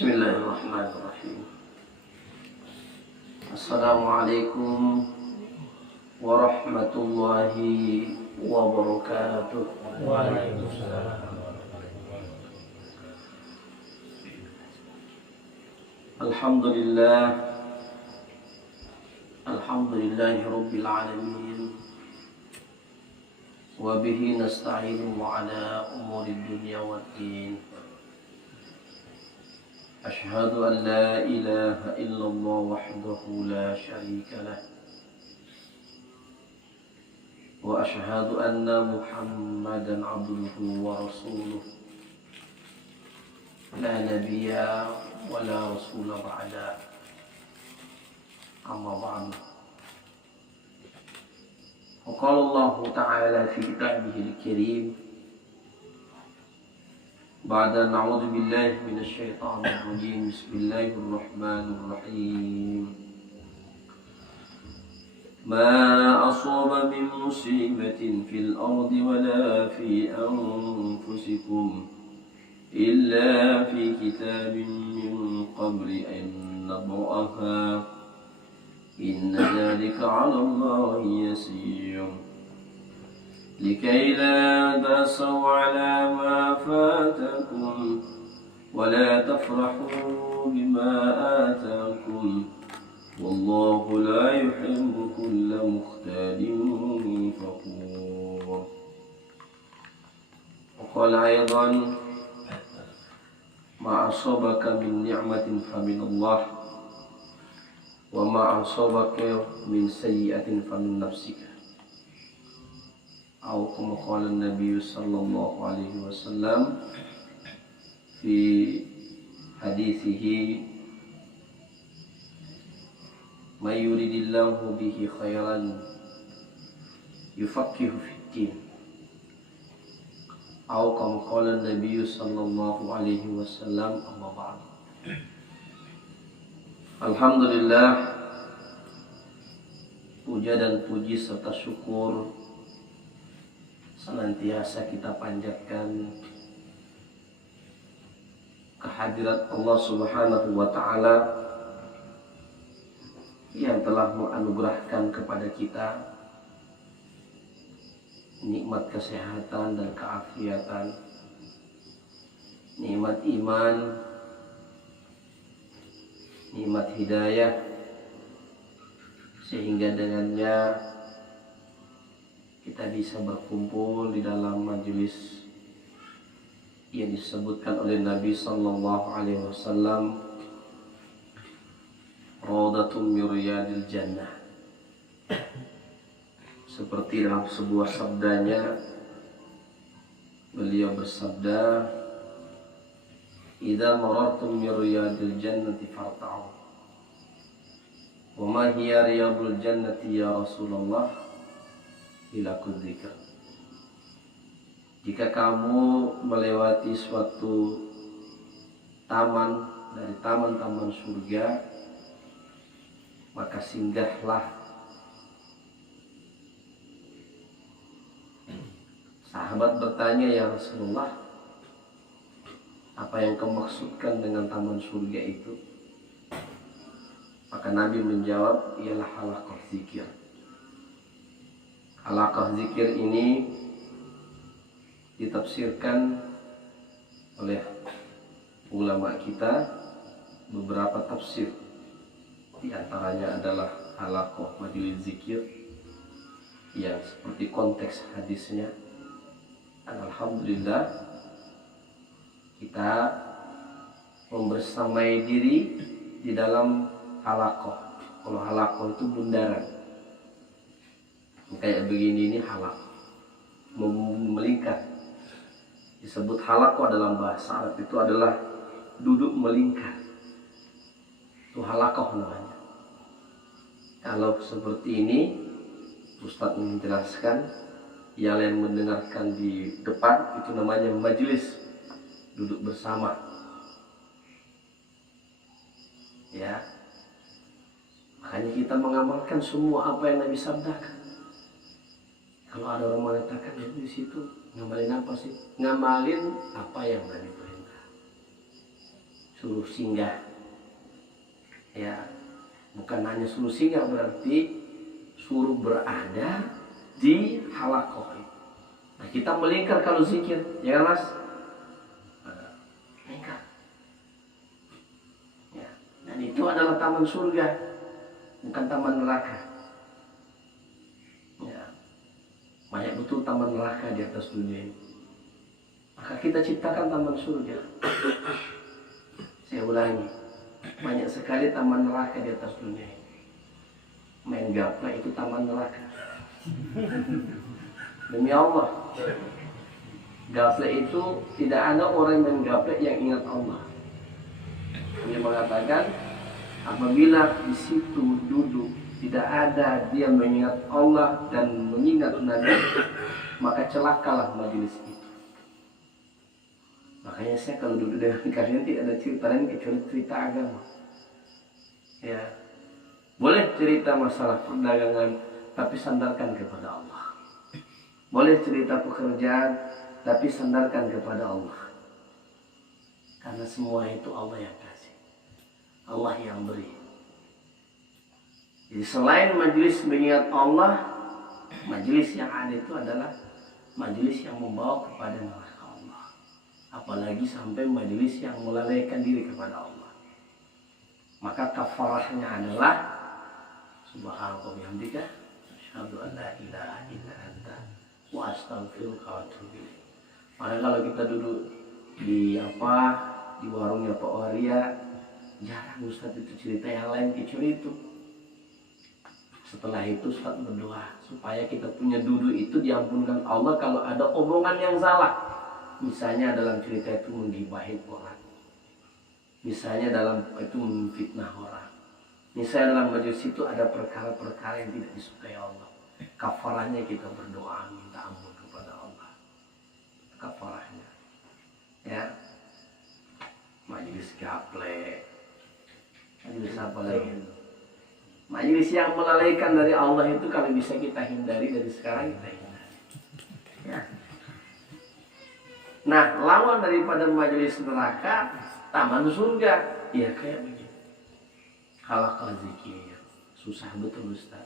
Bismillahirrahmanirrahim. Assalamualaikum warahmatullahi wabarakatuh. Waalaikumsalam. Alhamdulillah. Alhamdulillahi rabbil alamin. Wa bihi nasta'inu ala umuri dunya waddin. Ashhadu an la ilaha illallah wahdahu la syarika lah. Wa ashhadu anna Muhammadan abduhu wa rasuluh. La nabiyya wa la rasula ba'da. Amma ba'du. وقال الله تعالى في كتابه الكريم بعد أن نعوذ بالله من الشيطان الرجيم بسم الله الرحمن الرحيم ما أصاب من مصيبة في الأرض ولا في أنفسكم إلا في كتاب من قبل أن نبرأها إن ذلك على الله يسير لكي لا تأسوا على ما فاتكم ولا تفرحوا بما آتاكم والله لا يحب كل مختال فخور. وقال أيضا ما أصابك من نعمة فمن الله وما أصابك من سيئة فمن نفسك أو كما قال النبي صلى الله عليه وسلم في حديثه من يريد الله به خيرا يفقهه في الدين أو كما قال النبي صلى الله عليه وسلم أما بعد. Alhamdulillah, puja dan puji serta syukur senantiasa kita panjatkan kehadirat Allah Subhanahu wa Ta'ala yang telah menganugerahkan kepada kita nikmat kesehatan dan keafiatan, nikmat iman, nikmat hidayah, sehingga dengannya kita bisa berkumpul di dalam majelis yang disebutkan oleh Nabi Sallallahu Alaihi Wasallam Raudatun min Riyadil Jannah, seperti dalam sebuah sabdanya beliau bersabda, idza marartum min riyadil jannati farta'u. Wa ma hiya riyadul jannati ya Rasulullah? Ila kudzikr. Jika kamu melewati suatu taman dari taman-taman surga, maka singgahlah. Sahabat bertanya, ya Rasulullah, apa yang kau maksudkan dengan taman surga itu? Maka Nabi menjawab, ialah halaqah zikir. Halaqah zikir ini ditafsirkan oleh ulama kita beberapa tafsir. Di antaranya adalah halaqah majelis zikir yang seperti konteks hadisnya. Dan alhamdulillah kita membersamai diri di dalam halaqah. Kalau halaqah itu bundaran, kayak begini, ini halaqah, melingkar. Disebut halaqah dalam bahasa Arab itu adalah duduk melingkar. Itu halaqah namanya. Kalau seperti ini, Ustadz menjelaskan, yang lain mendengarkan di depan, itu namanya majelis, duduk bersama. Ya, makanya kita mengamalkan semua apa yang Nabi sabdakan. Kalau ada orang mengatakan di situ ngamalin apa sih? Ngamalin apa yang Nabi perintah. suruh singgah. Ya, bukan hanya suruh singgah, berarti suruh berada di halaqah. Nah, kita melingkar kalau zikir, ya kan Mas? Lingkar. Ya, dan itu adalah taman surga, bukan taman neraka. Ya, banyak betul taman neraka di atas dunia ini. Maka kita ciptakan taman surga. Saya ulangi, banyak sekali taman neraka di atas dunia ini. Main gaplek itu taman neraka. Demi Allah, gaplek itu tidak ada orang main gaplek yang ingat Allah. Dia mengatakan apabila di situ duduk tidak ada dia mengingat Allah dan mengingat Nabi, maka celakalah majelis itu. Makanya saya kalau duduk dengan kalian tidak ada cerita lain kecuali cerita agama. Ya, boleh cerita masalah perdagangan, tapi sandarkan kepada Allah. Boleh cerita pekerjaan, tapi sandarkan kepada Allah. Karena semua itu Allah yang kasih, Allah yang beri. Jadi selain majelis mengingat Allah, majelis yang ada itu adalah majelis yang membawa kepada neraka Allah. Apalagi sampai majelis yang melalaikan diri kepada Allah. Maka kafarahnya adalah subhanallah bihamdika asyhadu an la ilaha illa anta wa astaghfiruka wa atubu ilaik. Maka kalau kita duduk di warungnya Pak Waria, jarang Ustaz itu cerita yang lain kecuali itu. Setelah itu Ustaz berdoa supaya kita punya duduk itu diampunkan Allah kalau ada omongan yang salah. Misalnya dalam cerita itu menggibahin orang, misalnya dalam itu memfitnah orang, misalnya dalam majelis itu ada perkara-perkara yang tidak disukai Allah. Kafarahnya kita berdoa minta ampun kepada Allah. Kafarahnya, ya. Majelis gaplek, majelis apa lagi? Majelis yang melalaikan dari Allah itu kalau bisa kita hindari dari sekarang, kita hindari. Ya. Nah, lawan daripada majelis neraka, taman surga. Ya kayak begini. Halaqah zikir, susah betul Ustaz.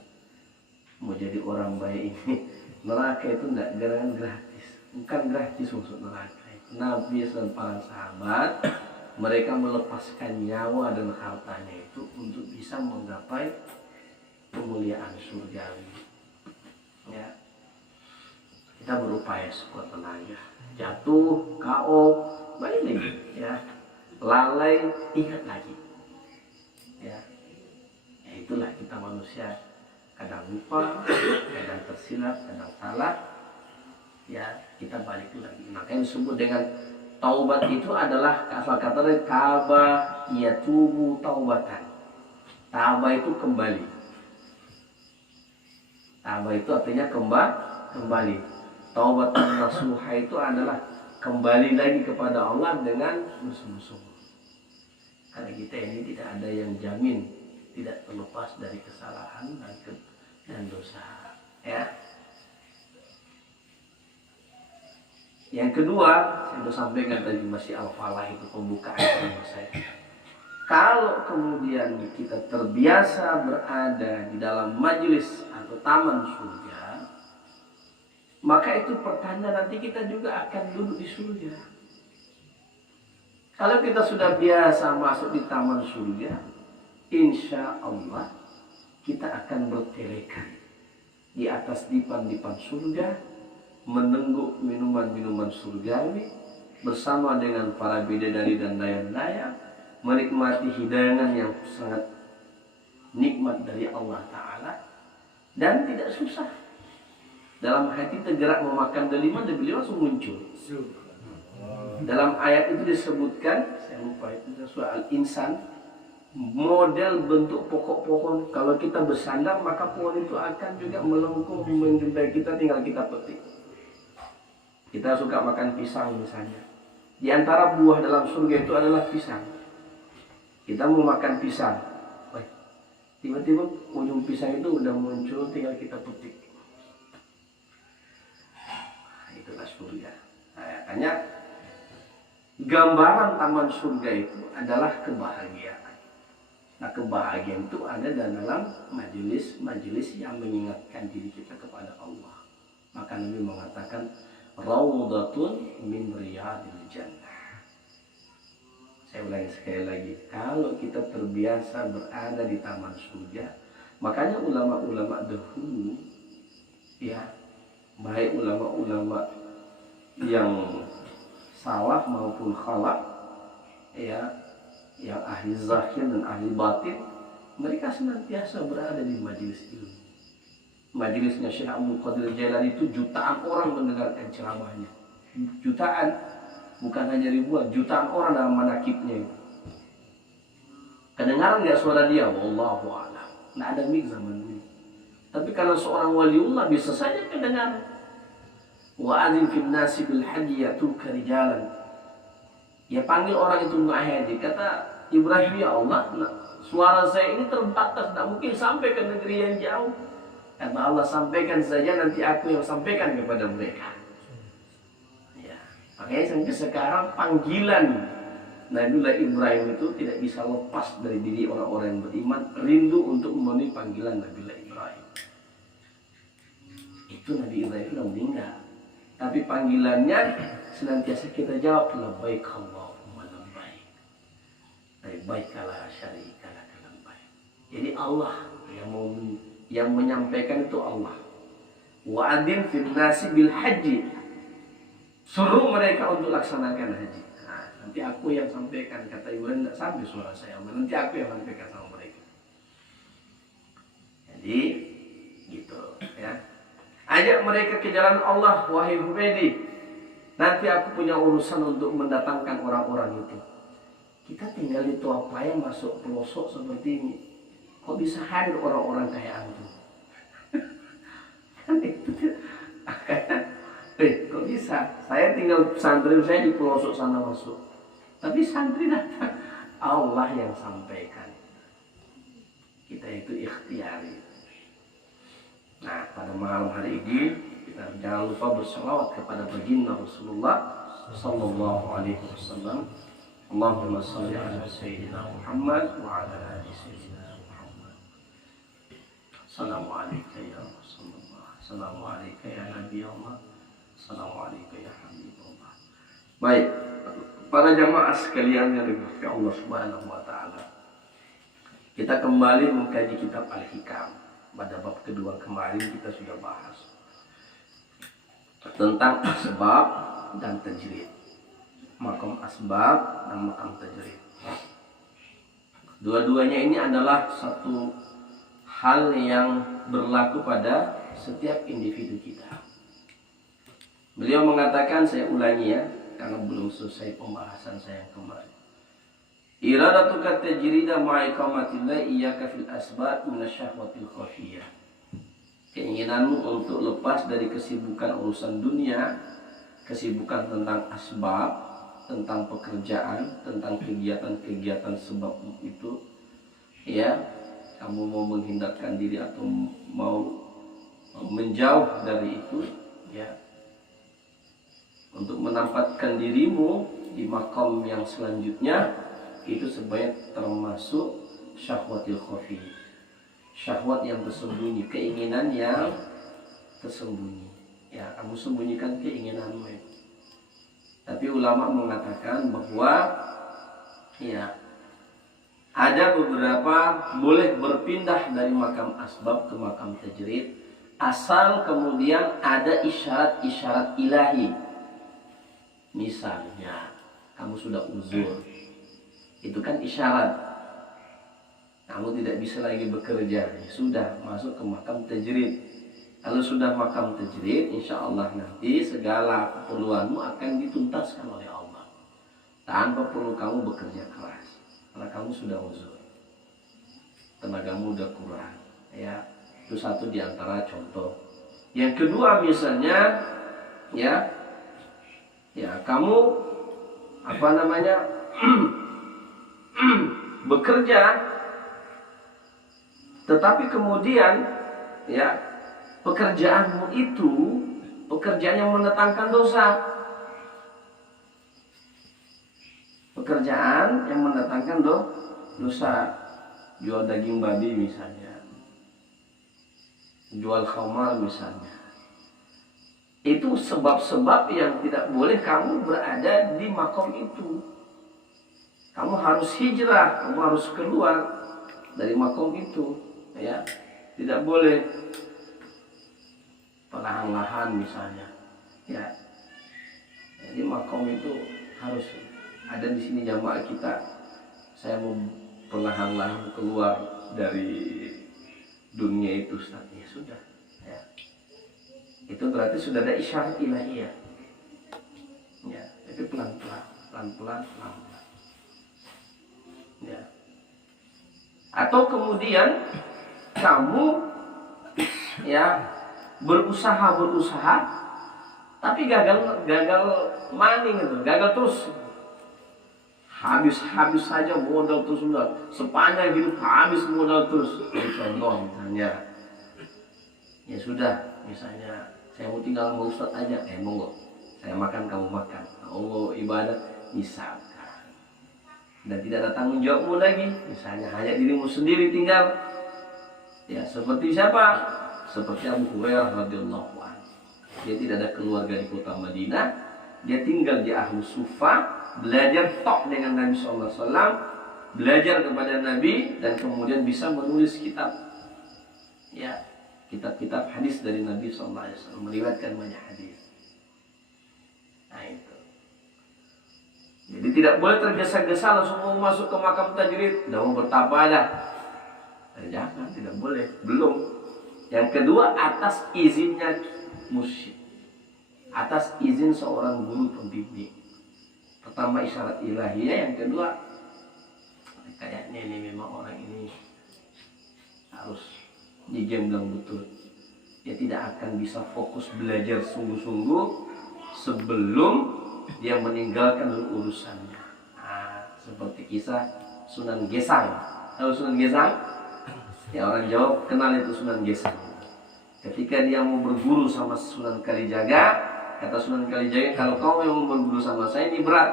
Mau jadi orang baik ini, neraka itu tidak gratis. Bukan gratis masuk neraka. Nabi dan para sahabat, mereka melepaskan nyawa dan hartanya itu untuk bisa menggapai kemuliaan surgawi. Ya, kita berupaya sekuat tenaga. Jatuh, KO, balik lagi, ya. Lalai, ingat lagi. Ya, itulah kita manusia. Kadang lupa, kadang tersilap, kadang salah. Ya, kita balik lagi. Makanya disebut dengan taubat itu adalah asal kata dari taba yatubu taubatan. Taba itu kembali. Taba itu artinya kembali. Taubatan nasuha itu adalah kembali lagi kepada Allah dengan bersungguh-sungguh. Karena kita ini tidak ada yang jamin tidak terlepas dari kesalahan dan dosa. Ya. Yang kedua, saya sudah sampaikan tadi masih al-falah itu pembukaan sama saya. Kalau kemudian kita terbiasa berada di dalam majelis atau taman surga, maka itu pertanda nanti kita juga akan duduk di surga. Kalau kita sudah biasa masuk di taman surga, insya Allah kita akan bertelekan di atas dipan-dipan surga, menengguk minuman-minuman surgawi bersama dengan para bidadari dan dayang-dayang, menikmati hidangan yang sangat nikmat dari Allah Ta'ala, dan tidak susah. Dalam hati tergerak memakan delima, dan beliau langsung muncul. Dalam ayat itu disebutkan, saya lupa itu surah Al-Insan, model bentuk pokok pohon. Kalau kita bersandar, maka pohon itu akan juga melengkung menjembai kita, tinggal kita petik. Kita suka makan pisang misalnya. Di antara buah dalam surga itu adalah pisang. Kita mau makan pisang, tiba-tiba ujung pisang itu udah muncul, tinggal kita petik. Itulah surga. Nah, makanya Gambaran taman surga itu adalah kebahagiaan. Nah, kebahagiaan itu ada dalam majelis-majelis yang mengingatkan diri kita kepada Allah. Maka Nabi mengatakan raudhatun min riyadil jannah. Saya ulangi sekali lagi, kalau kita terbiasa berada di taman surga, makanya ulama-ulama dahulu, ya, baik ulama-ulama yang salaf maupun khalaf, ya, yang ahli zahir dan ahli batin, mereka senantiasa berada di majelis ilmu. Majelisnya Syekh Abdul Qadir Jailani itu jutaan orang mendengarkan ceramahnya. Jutaan, bukan hanya ribuan, jutaan orang dalam manakibnya itu. Kedengaran nggak suara dia? Wallahu a'lam. Nggak ada mic zaman dulu. Tapi kalau seorang waliullah bisa saja kedengaran. Wa adzin fil nasi bil haji yatuka rijalan. Ya panggil orang itu haji. Kata Ibrahim, ya Allah, suara saya ini terbatas, tidak mungkin sampai ke negeri yang jauh. Kata Allah, sampaikan saja, nanti aku yang sampaikan kepada mereka. Ya, makanya sampai sekarang panggilan Nabiullah Ibrahim itu tidak bisa lepas dari diri orang-orang yang beriman, rindu untuk memenuhi panggilan Nabiullah Ibrahim. Itu Nabi Ibrahim sudah meninggal, tapi panggilannya senantiasa kita jawab, labbaik Allahumma labbaik, labbaik la syarika lak labbaik. Jadi Allah yang menyampaikan itu Allah. Wa adzin fil nasi bil haji, suruh mereka untuk laksanakan haji. Nah, nanti aku yang sampaikan, kata Ibrahim, tidak sampai suara saya, nanti aku yang sampaikan sama mereka. Jadi gitu ya. Ajak mereka ke jalan Allah, wahai Humaydi. Nanti aku punya urusan untuk mendatangkan orang-orang itu. Kita tinggal di Tua Paya, masuk pelosok seperti ini. Kok bisa hadir orang-orang kayak antum? Kan itu kok bisa? Saya tinggal santri saya di pelosok sana masuk. Tapi santri datang, Allah yang sampaikan. Kita itu ikhtiari. Nah, pada malam hari ini kita jangan lupa berselawat kepada baginda Rasulullah sallallahu alaihi wasallam. Allahumma shalli ala sayyidina Muhammad wa ala ali sayyidina Muhammad. Assalamualaikum ya Rasulullah. Assalamualaikum ya Nabi Allah. Assalamualaikum ya Habibullah. Baik, para jamaah sekalian yang dimuliakan Allah Subhanahu wa taala. Kita kembali mengkaji kitab Al-Hikam. Pada bab kedua kemarin kita sudah bahas tentang asbab dan tajrid. Maqam asbab dan maqam tajrid. Dua-duanya ini adalah satu hal yang berlaku pada setiap individu kita. Beliau mengatakan, saya ulangi ya, karena belum selesai pembahasan saya yang kemarin. Iradatuka tajrida ma'iqamatillah iyyaka fil asbab minasyahwatil khafiyah. Keinginanmu untuk lepas dari kesibukan urusan dunia, kesibukan tentang asbab, tentang pekerjaan, tentang kegiatan-kegiatan sebab itu, ya, kamu mau menghindarkan diri atau mau menjauh dari itu, ya, untuk menempatkan dirimu di makam yang selanjutnya, itu sebanyak termasuk syahwatil khafi, syahwat yang tersembunyi, keinginan yang tersembunyi. Ya, kamu sembunyikan keinginanmu itu. Tapi ulama mengatakan bahwa ya ada beberapa boleh berpindah dari makam asbab ke makam tajrid, asal kemudian ada isyarat-isyarat ilahi. Misalnya kamu sudah uzur, itu kan isyarat kamu tidak bisa lagi bekerja, ya sudah masuk ke makam tajrid. Kalau sudah makam tajrid, insya Allah nanti segala keperluanmu akan dituntaskan oleh Allah tanpa perlu kamu bekerja keras, karena kamu sudah uzur, tenagamu udah kurang, ya. Itu satu diantara contoh. Yang kedua misalnya, ya kamu bekerja, tetapi kemudian ya pekerjaanmu itu pekerjaan yang mendatangkan dosa. pekerjaan yang mendatangkan dosa, jual daging babi misalnya, jual khamar misalnya. Itu sebab-sebab yang tidak boleh kamu berada di makom itu. Kamu harus hijrah, kamu harus keluar dari makom itu, ya. Tidak boleh perlahan-lahan misalnya, ya. Jadi makom itu harus ada di sini jamaah kita. Saya mau perlahan-lahan keluar dari dunia itu, Ustaz. Ya sudah, ya. Itu berarti sudah ada isyarat ilahiyah. Ya, tapi pelan-pelan. Ya. Atau kemudian kamu ya berusaha tapi gagal maning itu, gagal terus. Habis saja modal terus, sepanjang hidup habis modal terus. Contoh misalnya, ya sudah, misalnya saya mau tinggal sama Ustaz aja, monggo, saya makan kamu makan, Allah ibadah misalkan, dan tidak ada tanggung jawabmu lagi, misalnya hanya dirimu sendiri tinggal, ya seperti siapa? Seperti Abu Hurairah radhiyallahu anhu. Dia tidak ada keluarga di kota Madinah, dia tinggal di Ahlus Sufa, belajar tok dengan Nabi SAW, belajar kepada Nabi, dan kemudian bisa menulis kitab, ya, kitab-kitab hadis dari Nabi SAW, meriwayatkan banyak hadis. Nah itu. Jadi tidak boleh tergesa-gesa langsung mau masuk ke makam tajrid, udah mau bertapa dah. Jangan, tidak boleh, belum. Yang kedua, atas izinnya mursyid, atas izin seorang guru pembimbing. Pertama isyarat ilahiyah, yang kedua kayaknya ini memang orang ini harus digemblang betul. Dia tidak akan bisa fokus belajar sungguh-sungguh sebelum dia meninggalkan urusannya. Nah, seperti kisah Sunan Gesang. Tahu Sunan Gesang? Ya, orang Jawa kenal itu Sunan Gesang. Ketika dia mau berguru sama Sunan Kalijaga, kata Sunan Kalijaga, kalau kau memang berguru sama saya ini berat,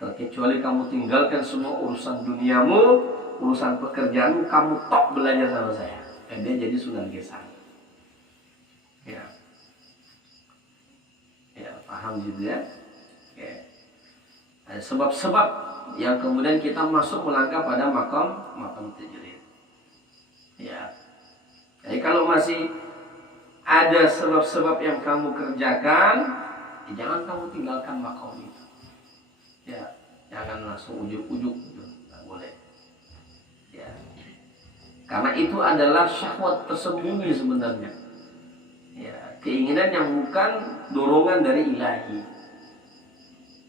terkecuali kamu tinggalkan semua urusan duniamu, urusan pekerjaanmu, kamu tok belajar sama saya. Dan dia jadi Sunan Gesang. Ya, ya paham gitu ya. Ya. Ada sebab-sebab yang kemudian kita masuk melangkah pada makam tajrid. Ya. Jadi kalau masih ada sebab-sebab yang kamu kerjakan, ya jangan kamu tinggalkan makam itu. Ya, jangan langsung ujuk-ujuk gitu, nggak boleh. Ya, karena itu adalah syahwat tersembunyi sebenarnya. Ya, keinginan yang bukan dorongan dari ilahi.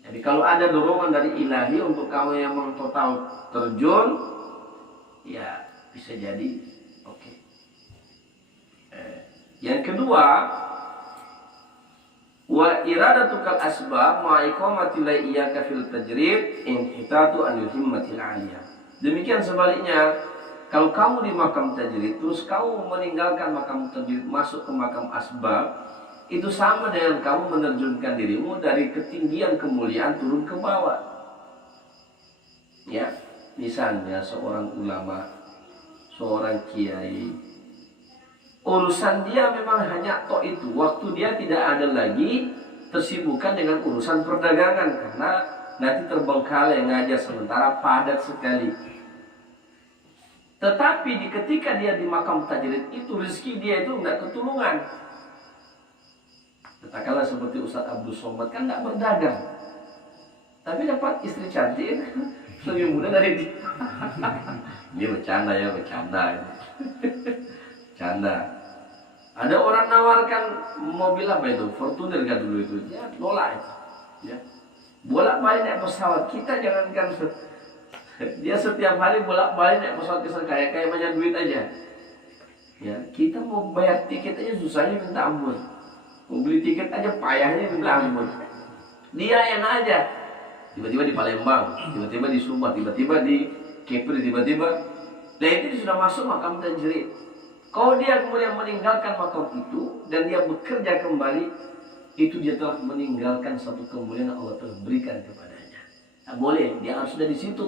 Jadi kalau ada dorongan dari ilahi untuk kamu yang memang total terjun, ya bisa jadi. Yang kedua, wa iradatukal asbab ma iqamati la iyyaka fil tajrid inhitatu an himmatil aliyah. Demikian sebaliknya, kalau kamu di makam tajrid terus kamu meninggalkan makam tajrid masuk ke makam asbab, itu sama dengan kamu menerjunkan dirimu dari ketinggian kemuliaan turun ke bawah. Ya, misalnya seorang ulama, seorang kiai, urusan dia memang hanya tok itu. Waktu dia tidak ada lagi tersibukkan dengan urusan perdagangan, karena nanti terbengkalai ngajar sementara padat sekali. Tetapi ketika dia di makam tajrid itu, rezeki dia itu nggak ketulungan. Katakanlah seperti Ustaz Abdul Somad kan nggak berdagang, tapi dapat istri cantik lebih muda dari dia. Ini bercanda ya, bercanda. Canda. Ada orang nawarkan mobil apa itu, Fortuner kan dulu itu, dia nolak itu. Ya. Bolak-balik naik pesawat, kita jangankan dia setiap hari bolak-balik naik pesawat kesan kayak banyak duit aja. Ya, kita mau bayar tiket aja susahnya minta ampun. Mau beli tiket aja payahnya minta ampun. Dia yang aja. Tiba-tiba di Palembang, tiba-tiba di Sumbar, tiba-tiba di Kepri, tiba-tiba. Nah itu sudah masuk makam tajrid. Kalau dia kemudian meninggalkan makam itu dan dia bekerja kembali, itu dia telah meninggalkan satu kemuliaan yang Allah telah berikan kepadanya. Nggak boleh, dia harus sudah di situ.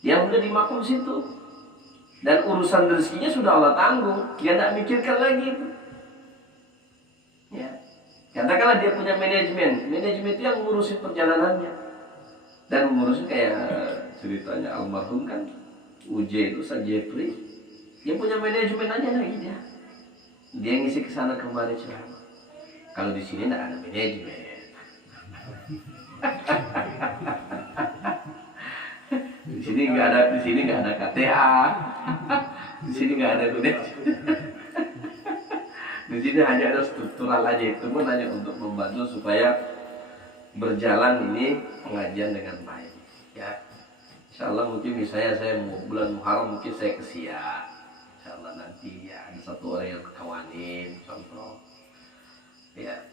Dia sudah di makam situ. Dan urusan rezekinya sudah Allah tanggung. Dia tidak mikirkan lagi itu. Ya. Katakanlah dia punya manajemen. Manajemen itu yang ngurusin perjalanannya. Dan ngurusin kayak ceritanya almarhum kan. UJ itu Ustaz Jeffrey. Dia punya manajemen aja lagi dia. Dia ngisi kesana kemari ceramah. Kalau di sini tidak ada manajemen. Di sini nggak ada KTA. Di sini nggak ada manajemen. Di sini hanya ada struktural aja, itu pun hanya untuk membantu supaya berjalan ini pengajian dengan baik. Ya, insya Allah mungkin misalnya saya mau bulan Muharram mungkin saya ke Siak. Insya Allah nanti ya ada satu orang yang kekawanin, contoh. Ya,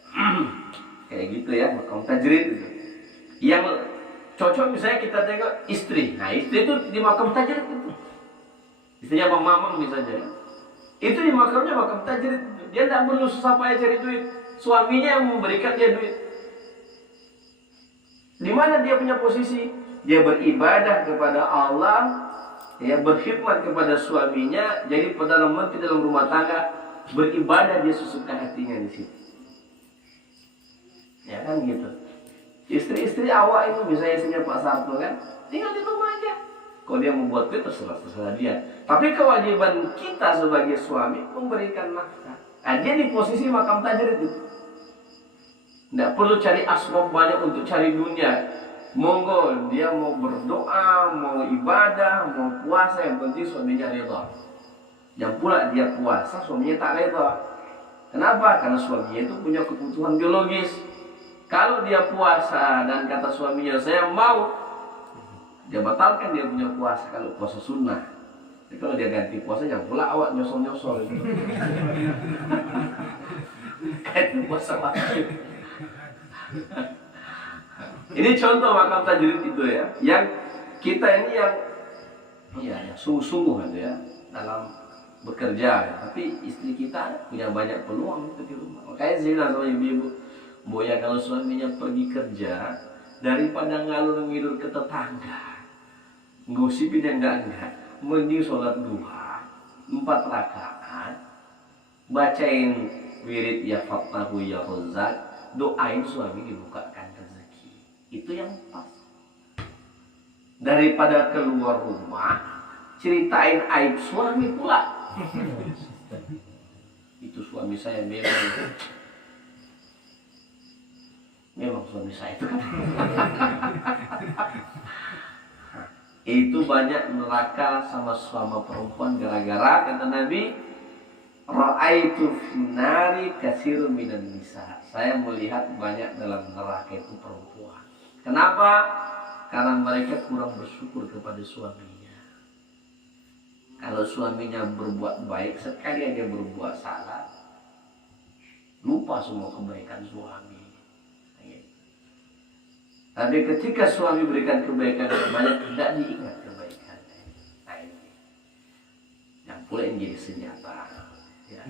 kayak gitu ya, makam tajrid itu. Yang cocok misalnya kita tengok istri. Nah istri itu di makam tajrid itu. Istrinya Bang Mamang misalnya. Itu di makamnya makam tajrid. Dia tidak perlu susah payah cari duit. Suaminya yang memberikan dia duit. Di mana dia punya posisi? Dia beribadah kepada Allah, ya berkhidmat kepada suaminya. Jadi Perdana Menteri dalam rumah tangga beribadah, dia susukkan hatinya di situ. Ya kan gitu. Istri-istri awak itu misalnya istrinya Pak Sarto kan, tinggal di rumah aja. Kalau dia membuat duit terserah dia. Tapi kewajiban kita sebagai suami memberikan nafkah. Nah, dia di posisi makam tajrid itu. Tidak perlu cari asbab banyak untuk cari dunia. Monggo dia mau berdoa, mau ibadah, mau puasa, yang penting suaminya reda. Yang pula dia puasa, suaminya tak reda. Kenapa? Karena suaminya itu punya kebutuhan biologis. Kalau dia puasa dan kata suaminya saya mau, dia batalkan dia punya puasa kalau puasa sunnah. Jadi kalau dia ganti puasa jangan pula awak nyosol-nyosol. Kayak itu puasa wajib. Ini contoh makam tajrid itu ya, yang kita ini yang sungguh-sungguh ya dalam bekerja ya. Tapi istri kita punya banyak peluang itu di rumah. Makanya saya bilang sama ibu-ibu, Boya kalau suaminya pergi kerja, daripada ngalur-ngidul ke tetangga, ngosipin yang enggak, mending sholat duha 4 rakaat, bacain wirid ya Fattahu ya Razzaq, doain suami dibukakan rezeki. Itu yang pas. Daripada keluar rumah, ceritain aib suami pula. Itu suami saya memang suami saya itu kan. Itu banyak neraka sama perempuan gara-gara kata Nabi, ra'aitu finari katsirun minan nisa. Saya melihat banyak dalam neraka itu perempuan. Kenapa? Karena mereka kurang bersyukur kepada suaminya. Kalau suaminya berbuat baik, sekali aja berbuat salah, lupa semua kebaikan suami. Tapi ketika suami berikan kebaikan yang banyak, tidak diingat kebaikannya. Nah ini yang pula yang jadi senjata. Ya.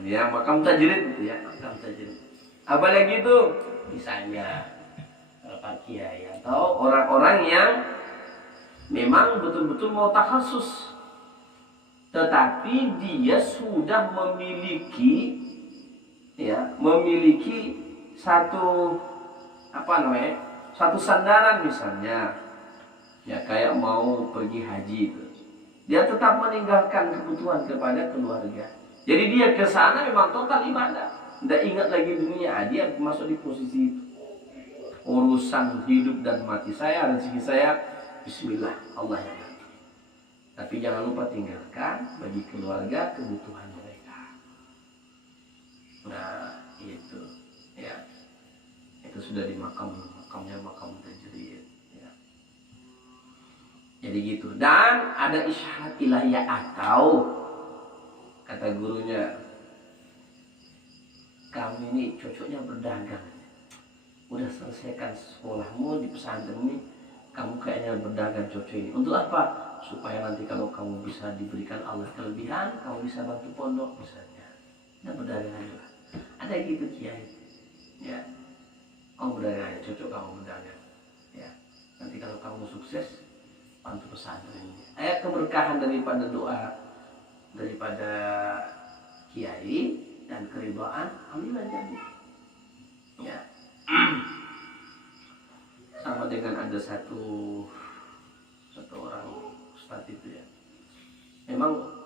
Ya makam tajrid itu ya, makam tajrid. Apalagi itu misalnya Pak Kiai atau orang-orang yang memang betul-betul mau takhasus, tetapi dia sudah memiliki satu satu sandaran misalnya, ya kayak mau pergi haji itu, dia tetap meninggalkan kebutuhan kepada keluarga. Jadi dia ke sana memang total ibadah, tidak ingat lagi dunia. Dia masuk di posisi itu. Urusan hidup dan mati saya, rezeki saya, Bismillah, Allah yang nanti. Tapi jangan lupa tinggalkan bagi keluarga kebutuhan mereka. Nah itu ya, itu sudah di makamnya makam tajrid ya. Jadi gitu. Dan ada isyarat ilahiyah atau kata gurunya, kamu ini cocoknya berdagang. Udah selesaikan sekolahmu di pesantren ini, kamu kayaknya berdagang cocok ini. Untuk apa? Supaya nanti kalau kamu bisa diberikan Allah kelebihan, kamu bisa bantu pondok misalnya. Nah berdagang aja. Ada gitu kiai. Ya, kamu berdagang aja, cocok kamu berdagang. Ya, nanti kalau kamu sukses, bantu pesantren. Ayat keberkahan daripada doa, daripada kiai dan keridhaan, alhamdulillah jadi. Ya, sama dengan ada satu orang ustadz itu ya. Memang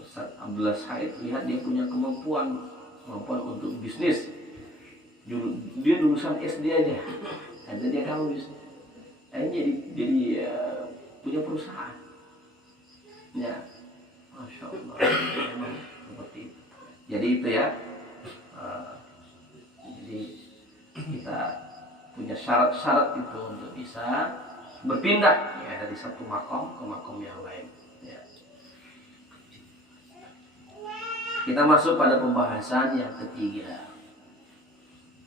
Ustadz Abdullah Said lihat dia punya kemampuan untuk bisnis. Dia lulusan SD aja, ada dia kamu bisnis. Akhirnya jadi punya perusahaan. Ya, masya Allah, memang seperti itu. Jadi itu ya. Jadi kita punya syarat-syarat itu untuk bisa berpindah ya dari satu makom ke makom yang lain. Ya. Kita masuk pada pembahasan yang ketiga.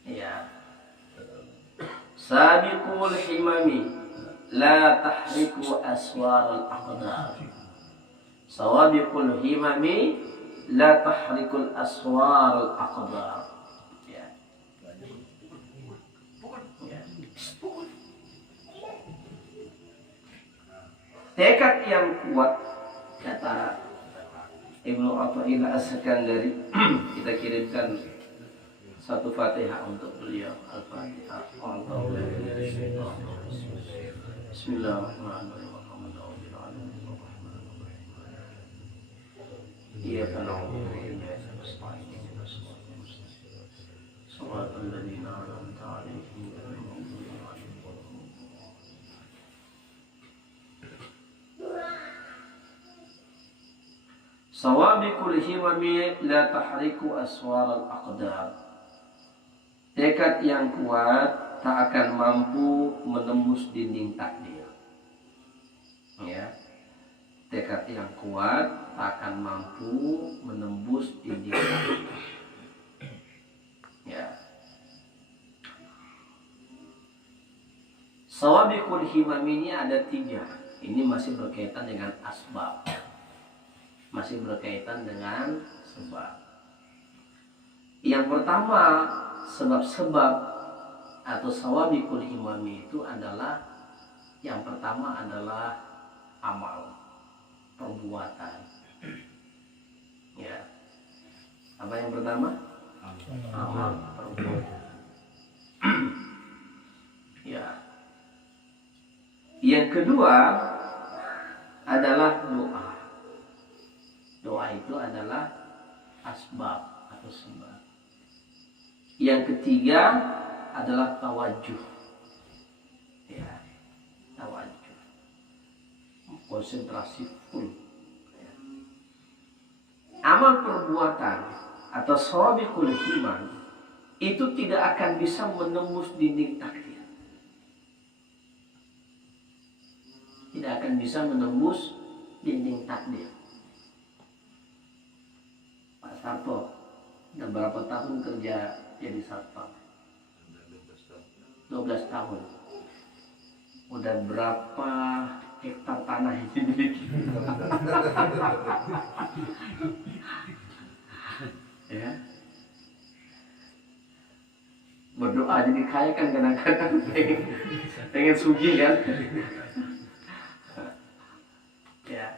Ya. Sabiqul himami la tahriku aswar al-aqdar. Sawabiqul himami la tahrikul aswar al-aqdar. Ya. Ya. Tekad yang kuat, kata Ibnu Athaillah As-Sakandari, kita kirimkan satu Fatihah untuk beliau. Al-Fatihah. Bismillahirrahmanirrahim. Iya na'budu wa iyyaka nasta'in. Shiratal ladzina an'amta 'alaihim ghairil maghdubi 'alaihim waladdallin. Sawabiqul himami la tahriku aswar al-aqdar. Tekad yang kuat tak akan mampu menembus dinding takdir. Ya. Tekad yang kuat tak akan mampu menembus dinding takdir. Ya. Sawabiqul himam ini ada 3. Ini masih berkaitan dengan asbab. Masih berkaitan dengan sebab. Yang pertama, sebab-sebab atau sawabiqul himami itu adalah, yang pertama adalah amal, perbuatan. Ya. Apa yang pertama? Amal, perbuatan. Ya. Yang kedua adalah doa. Doa itu adalah asbab atau sebab. Yang ketiga adalah tawajuh. Ya, tawajuh. Konsentrasi full. Ya. Amal perbuatan atau sawabiqul himam itu tidak akan bisa menembus dinding takdir. Tidak akan bisa menembus dinding takdir. Pak Sarto, udah berapa tahun kerja jadi satpam? 12 tahun. Udah berapa hektar tanah yang dimiliki? Ya. Berdoa jadi kaya kan kadang-kadang pengen sugih kan? Ya,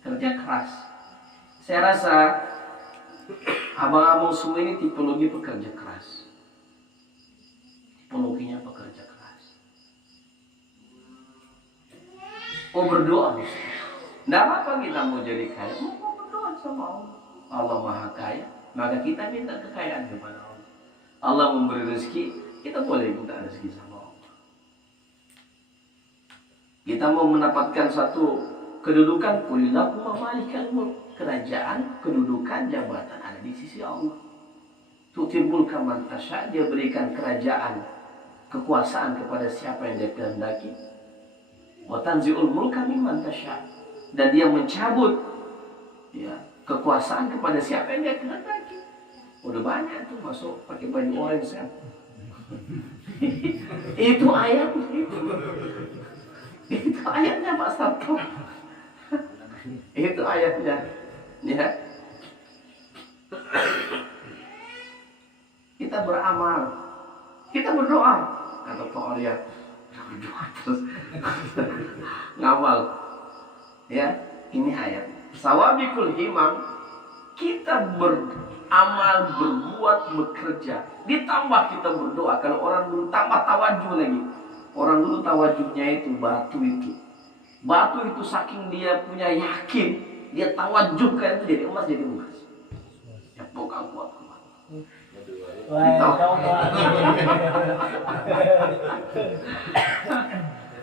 kerja keras. Saya rasa abang-abang semua ini tipologi pekerja keras. Tipologinya pekerja keras. Oh, berdoa. Tidak apa-apa kita mau jadi kaya. Mau berdoa sama Allah. Allah Maha Kaya. Maka kita minta kekayaan kepada Allah. Allah memberi rezeki, kita boleh minta rezeki sama Allah. Kita mau mendapatkan satu kedudukan, kulillahu malikal mulk. Kerajaan, kedudukan, jabatan ada di sisi Allah. Tu'til mulka man tasha', dia berikan kerajaan, kekuasaan kepada siapa yang dia kehendaki. Wa tanzi'ul mulka mimman tasha', dan dia mencabut ya, kekuasaan kepada siapa yang dia kehendaki. Udah banyak tuh masuk pakai baju orange kan. Itu ayatnya itu. Itu ayatnya Pak Sabto. Itu ayatnya. Ya. Kita beramal Kita berdoa. Kata Pak Arya, berdoa terus ngamal. Ya, ini ayat. Sawabikul himam, kita beramal, berbuat, bekerja. Ditambah kita berdoa. Kalau orang dulu tambah tawajuh lagi. Orang dulu tawajuhnya itu batu itu. Batu itu saking dia punya yakin, dia tawajuhkan itu jadi emas, jadi emas. Ya pokoknya kuat.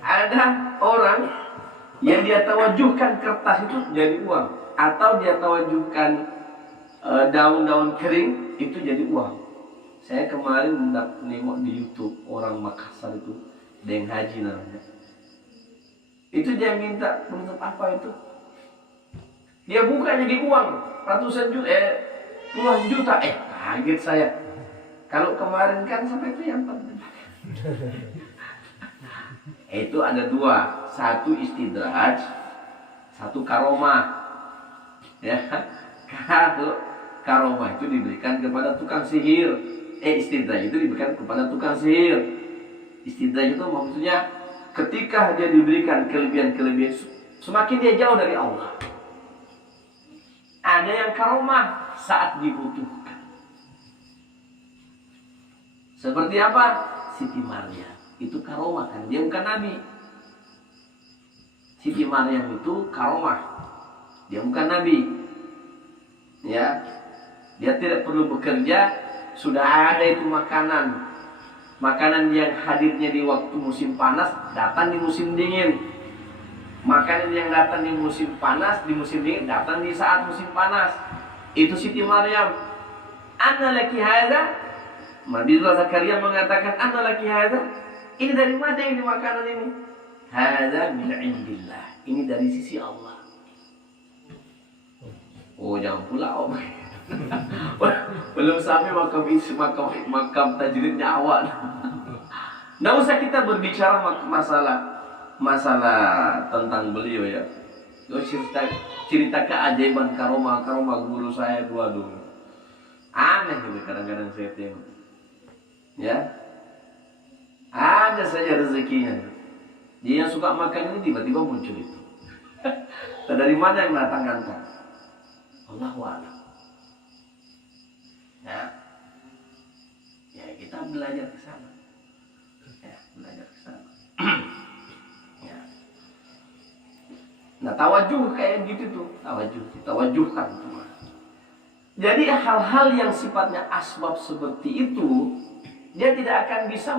Ada orang yang dia tawajuhkan kertas itu jadi uang, atau dia tawajuhkan daun-daun kering itu jadi uang. Saya kemarin nengok di YouTube orang Makassar itu, Deng Haji namanya. Itu dia minta untuk apa itu? Dia buka jadi uang ratusan juta, puluhan juta. Kaget saya. Kalau kemarin kan sampai itu yang penting. Itu ada dua, satu istidraj, satu karomah. Ya, kalau karomah itu diberikan kepada tukang sihir. Istidraj itu diberikan kepada tukang sihir. Istidraj itu maksudnya ketika dia diberikan kelebihan-kelebihan, semakin dia jauh dari Allah. Ada yang karomah saat dibutuhkan. Seperti apa? Siti Maryam. Itu karomah kan, dia bukan nabi. Siti Maryam itu karomah, dia bukan nabi. Ya, dia tidak perlu bekerja, sudah ada itu makanan. Makanan yang hadirnya di waktu musim panas datang di musim dingin. Makanan yang datang di musim panas, di musim dingin datang di saat musim panas. Itu Siti Maryam. Anna laki hadza? Nabiullah Zakaria mengatakan, "Anna laki hadza?" Ini dari mana ini makanan ini? Hadza min indillah. Ini dari sisi Allah. Oh, jangan pula om. Belum sampai makam tajridnya awal. Nggak usah kita berbicara masalah tentang beliau ya. Cerita keajaiban karomah guru saya dulu. Aneh gitu kadang-kadang saya tengok. Ya, ada saja rezekinya. Dia yang suka makan ini tiba-tiba muncul itu. Dari mana yang datang-datang? Allahu a'lam. Ya, kita belajar ke sana. Ya, belajar ke sana. Ya. Nah, tawajuh kayak gitu tuh, tawajuhkan tuh. Jadi hal-hal yang sifatnya asbab seperti itu, dia tidak akan bisa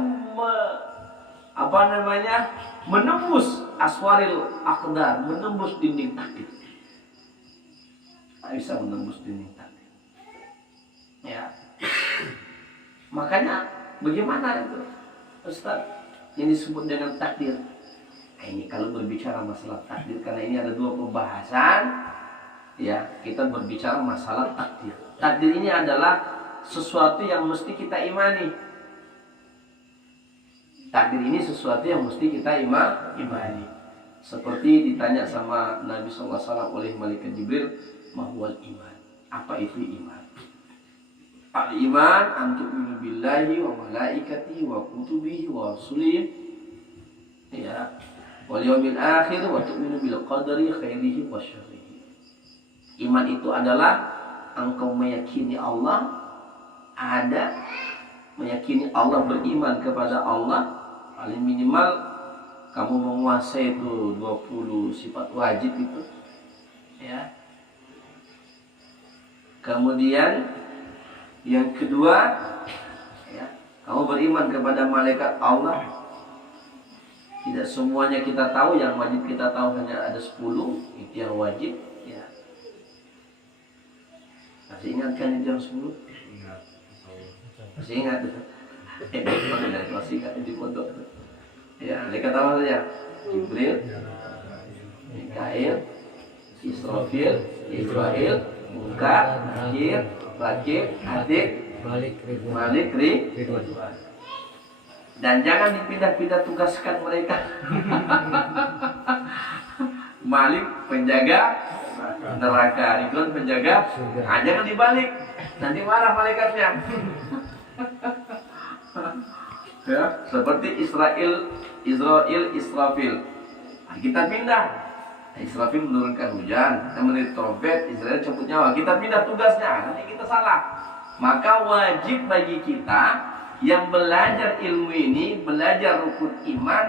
menembus aswaril aqdar, menembus dinding takdir. Tak bisa menembus dinding takdir. Ya. Makanya bagaimana itu, Ustaz? Yang disebut dengan takdir. Nah, ini kalau berbicara masalah takdir, karena ini ada dua pembahasan, ya kita berbicara masalah takdir. Takdir ini adalah sesuatu yang mesti kita imani. Takdir ini sesuatu yang mesti kita imani. Seperti ditanya sama Nabi SAW oleh Malaikat Jibril, mahwal iman. Apa itu iman? Al-iman antu'minu billahi wa malaikatihi wa kutubihi wa rasulihi, ya, wal yawmil akhir wa tu'minu bil qadari khairihi wa syarrihi. Iman itu adalah engkau meyakini Allah ada, meyakini Allah, beriman kepada Allah. Paling minimal kamu menguasai itu 20 sifat wajib itu, ya. Kemudian yang kedua, ya, kamu beriman kepada malaikat Allah. Tidak semuanya kita tahu, yang wajib kita tahu hanya ada 10, itu yang wajib, ya. Masih ingat kan itu yang 10? Masih ingat? Masih ingat di pondok. Ya, malaikat apa saja? Jibril, Mikail, Israfil, Israel, Munkar, Nakir, Rakib, Atid, Malik, Ridwan. Dan jangan dipindah-pindah tugaskan mereka. Malik penjaga neraka, Ridwan penjaga. Jangan dibalik, nanti marah malaikatnya. Ya, seperti Israfil. Nah, kita pindah. Israfil menurunkan hujan, kita menit trompet, Israel cabut nyawa. Kita pindah tugasnya, nanti kita salah. Maka wajib bagi kita yang belajar ilmu ini, belajar rukun iman,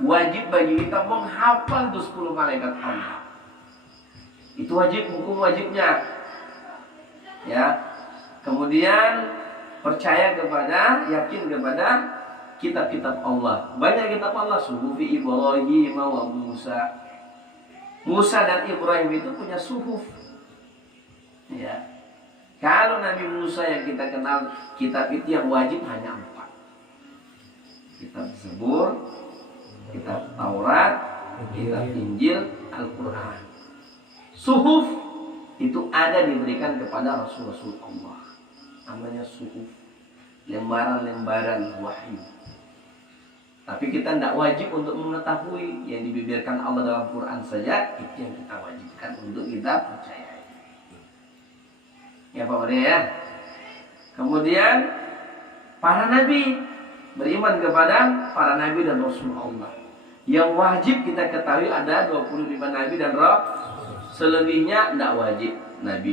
wajib bagi kita menghafal 10 malaikat Allah. Itu wajib, hukum wajibnya. Ya. Kemudian percaya kepada, yakin kepada kitab-kitab Allah. Banyak kitab Allah, suhufi Ibrahim wa Musa. Musa dan Ibrahim itu punya suhuf. Ya. Kalau Nabi Musa yang kita kenal, kitab itu yang wajib hanya 4. Kitab Zabur, kitab Taurat, kitab Injil, Al-Quran. Suhuf itu ada diberikan kepada Rasul-Rasul Allah. Namanya suhuf. Lembaran-lembaran wahyu. Tapi kita tidak wajib untuk mengetahui yang dibibirkan Allah dalam Quran saja. Itu yang kita wajibkan untuk kita percayai. Ya Pak Maria ya. Kemudian para nabi, beriman kepada para nabi dan Rasul Allah. Yang wajib kita ketahui ada 25 nabi dan roh. Selebihnya tidak wajib. Nabi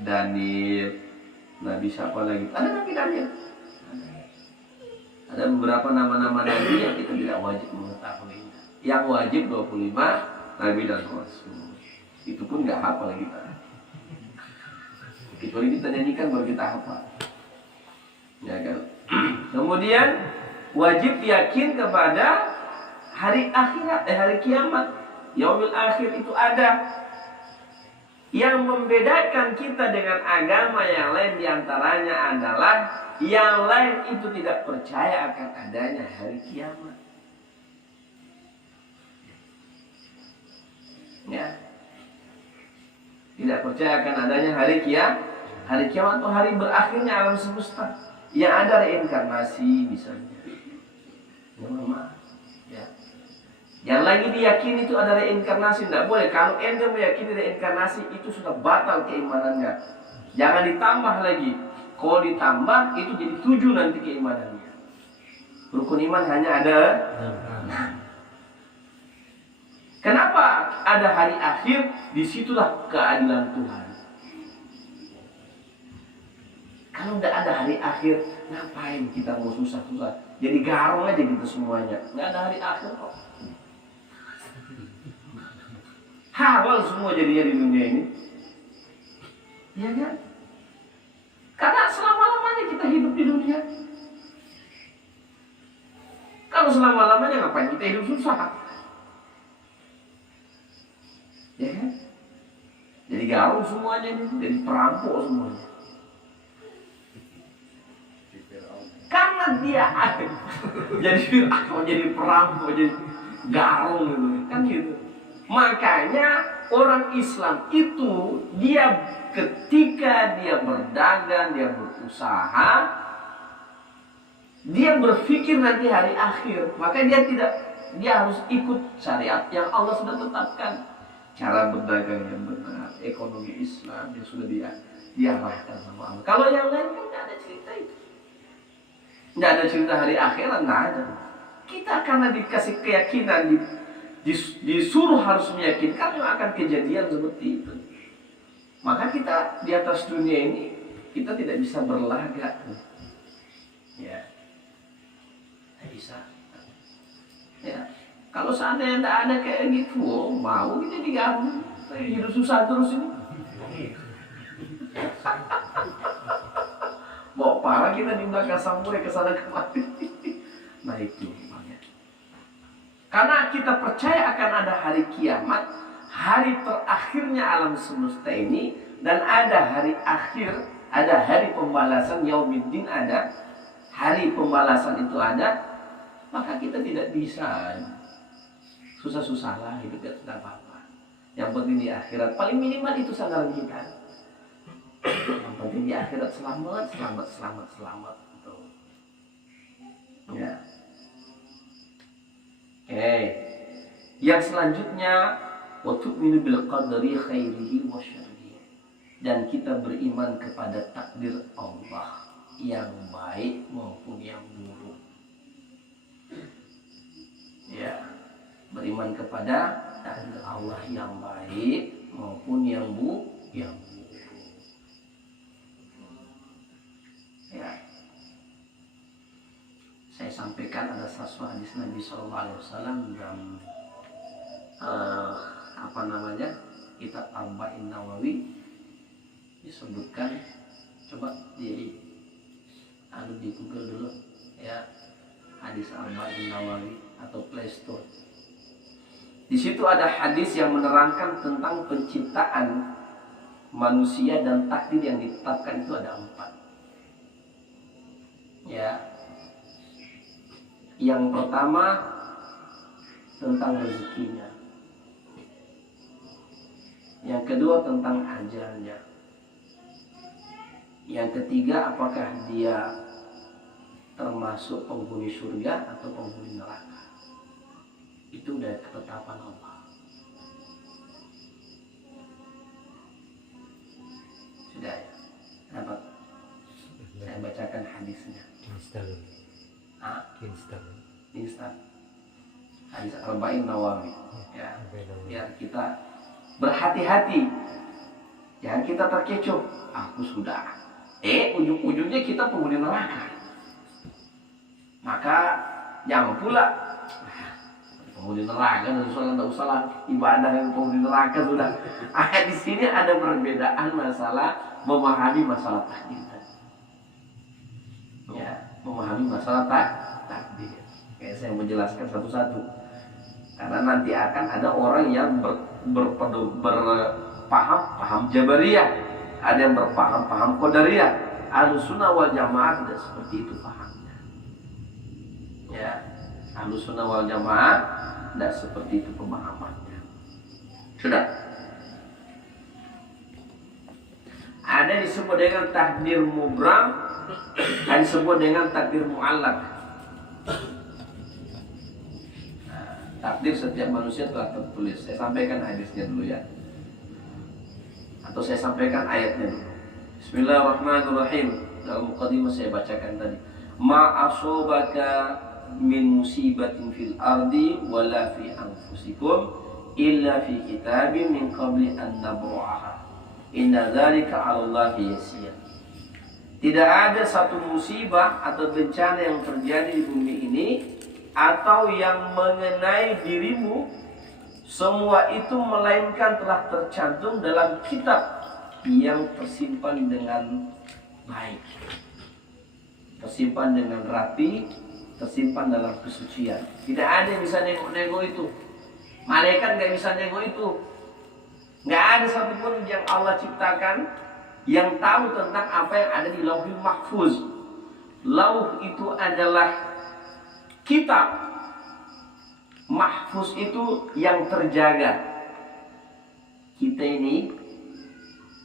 Daniel, Nabi siapa lagi? Ada Nabi Daniel. Ada beberapa nama-nama nabi yang kita tidak wajib mengetahui. Yang wajib 25 nabi dan rasul. Itu pun nggak hafal kita. Kecuali kita nyanyikan baru kita hafal. Ya kan? Kemudian wajib yakin kepada hari akhirat, hari kiamat. Yaumil akhir itu ada. Yang membedakan kita dengan agama yang lain diantaranya adalah yang lain itu tidak percaya akan adanya hari kiamat. Ya. Tidak percaya akan adanya hari kiamat. Hari kiamat atau hari berakhirnya alam semesta. Yang ada reinkarnasi misalnya. Ya. Yang lagi diyakini itu ada reinkarnasi, tidak boleh. Kalau ente meyakini reinkarnasi itu sudah batal keimanannya. Jangan ditambah lagi. Kalau ditambah itu jadi 7 nanti keimanannya. Rukun iman hanya ada 6. Kenapa ada hari akhir? Disitulah keadilan Tuhan. Kalau tidak ada hari akhir, ngapain kita mau susah-susah? Jadi garong aja gitu semuanya. Nggak ada hari akhir kok. Halal semua jadinya di dunia ini. Iya kan? Karena selama-lamanya kita hidup di dunia. Kalau selama-lamanya ngapain kita hidup susah? Ya kan? Jadi garung semuanya ini, jadi perampok semuanya. Karena dia jadi perampok, jadi garung gitu, kan gitu. Makanya orang Islam itu dia ketika dia berdagang, dia berusaha, dia berpikir nanti hari akhir. Maka dia harus ikut syariat yang Allah sudah tetapkan. Cara berdagang yang benar, ekonomi Islam yang sudah diarahkan sama Allah. Kalau yang lain kan tidak ada cerita itu. Tidak ada cerita hari akhirat, tidak ada. Kita karena dikasih keyakinan, disuruh harus meyakinkan yang akan kejadian seperti itu. Maka kita di atas dunia ini kita tidak bisa berlagak. Ya, tidak bisa. Ya, kalau seandainya tidak ada kayak gitu, mau kita diganggu, hidup susah terus ini. Bawa parah kita di belakang samurai kesana kemari. Nah itu makanya. Karena kita percaya akan ada hari kiamat, hari terakhirnya alam semesta ini, dan ada hari akhir, ada hari pembalasan yaumiddin, ada hari pembalasan itu ada, maka kita tidak bisa susah-susah lah hidup tidak apa-apa. Yang penting di akhirat, paling minimal itu sandaran kita. Yang penting di akhirat selamat. Betul. Ya. Oke. Yang selanjutnya, wa tu'minu bil qadari khairihi wa syarrihi. Dan kita beriman kepada takdir Allah yang baik maupun yang buruk. beriman kepada takdir Allah yang baik maupun yang buruk. Ya. Saya sampaikan ada satu hadis Nabi SAW dalam kitab Arba'in Nawawi disebutkan, coba di Google dulu ya, hadis Arba'in Nawawi atau Play Store. Di situ ada hadis yang menerangkan tentang penciptaan manusia dan takdir yang ditetapkan itu ada 4. Ya. Yang pertama tentang rezekinya. Yang kedua tentang ajalnya. Yang ketiga apakah dia termasuk penghuni surga atau penghuni neraka. Itu udah ketetapan Allah. Sudah ya? Kenapa? Saya bacakan hadisnya. Instan. Hadis Arba'in Nawawi. Ya, biar kita berhati-hati. Jangan kita terkecoh. Aku sudah. Ujung-ujungnya kita penghuni neraka. Maka jangan pula penghuni neraka, tidak usah ibadah yang penghuni neraka sudah. Di sini ada perbedaan masalah memahami masalah takdir. Ya, memahami masalah takdir. Kayak saya menjelaskan satu-satu. Karena nanti akan ada orang yang berpaham Jabariyah, ada yang berpaham Qadariyah. Ahlussunnah wal Jamaah tidak seperti itu pahamnya. Ya, Ahlussunnah wal Jamaah tidak seperti itu pemahamannya. Sudah. Ada disebut dengan takdir mubram, ada disebut dengan takdir mu'allaq. Takdir setiap manusia telah tertulis. Saya sampaikan hadisnya dulu ya. Atau saya sampaikan ayatnya dulu. Bismillahirrahmanirrahim. Dalam muqaddimah saya bacakan tadi. Ma asobaka min musibatin fil ardi wala fi anfusikum illa fi kitabin min qabli an nabru'aha. Inna dzalika 'ala Allahi yasir. Tidak ada satu musibah atau bencana yang terjadi di bumi ini atau yang mengenai dirimu, semua itu melainkan telah tercantum dalam kitab yang tersimpan dengan baik, tersimpan dengan rapi, tersimpan dalam kesucian. Tidak ada yang bisa nego-nego itu. Malaikat gak bisa nego itu. Gak ada satupun yang Allah ciptakan yang tahu tentang apa yang ada di Lauhul Mahfuz. Lauh itu adalah kitab, mahfuz itu yang terjaga. Kita ini,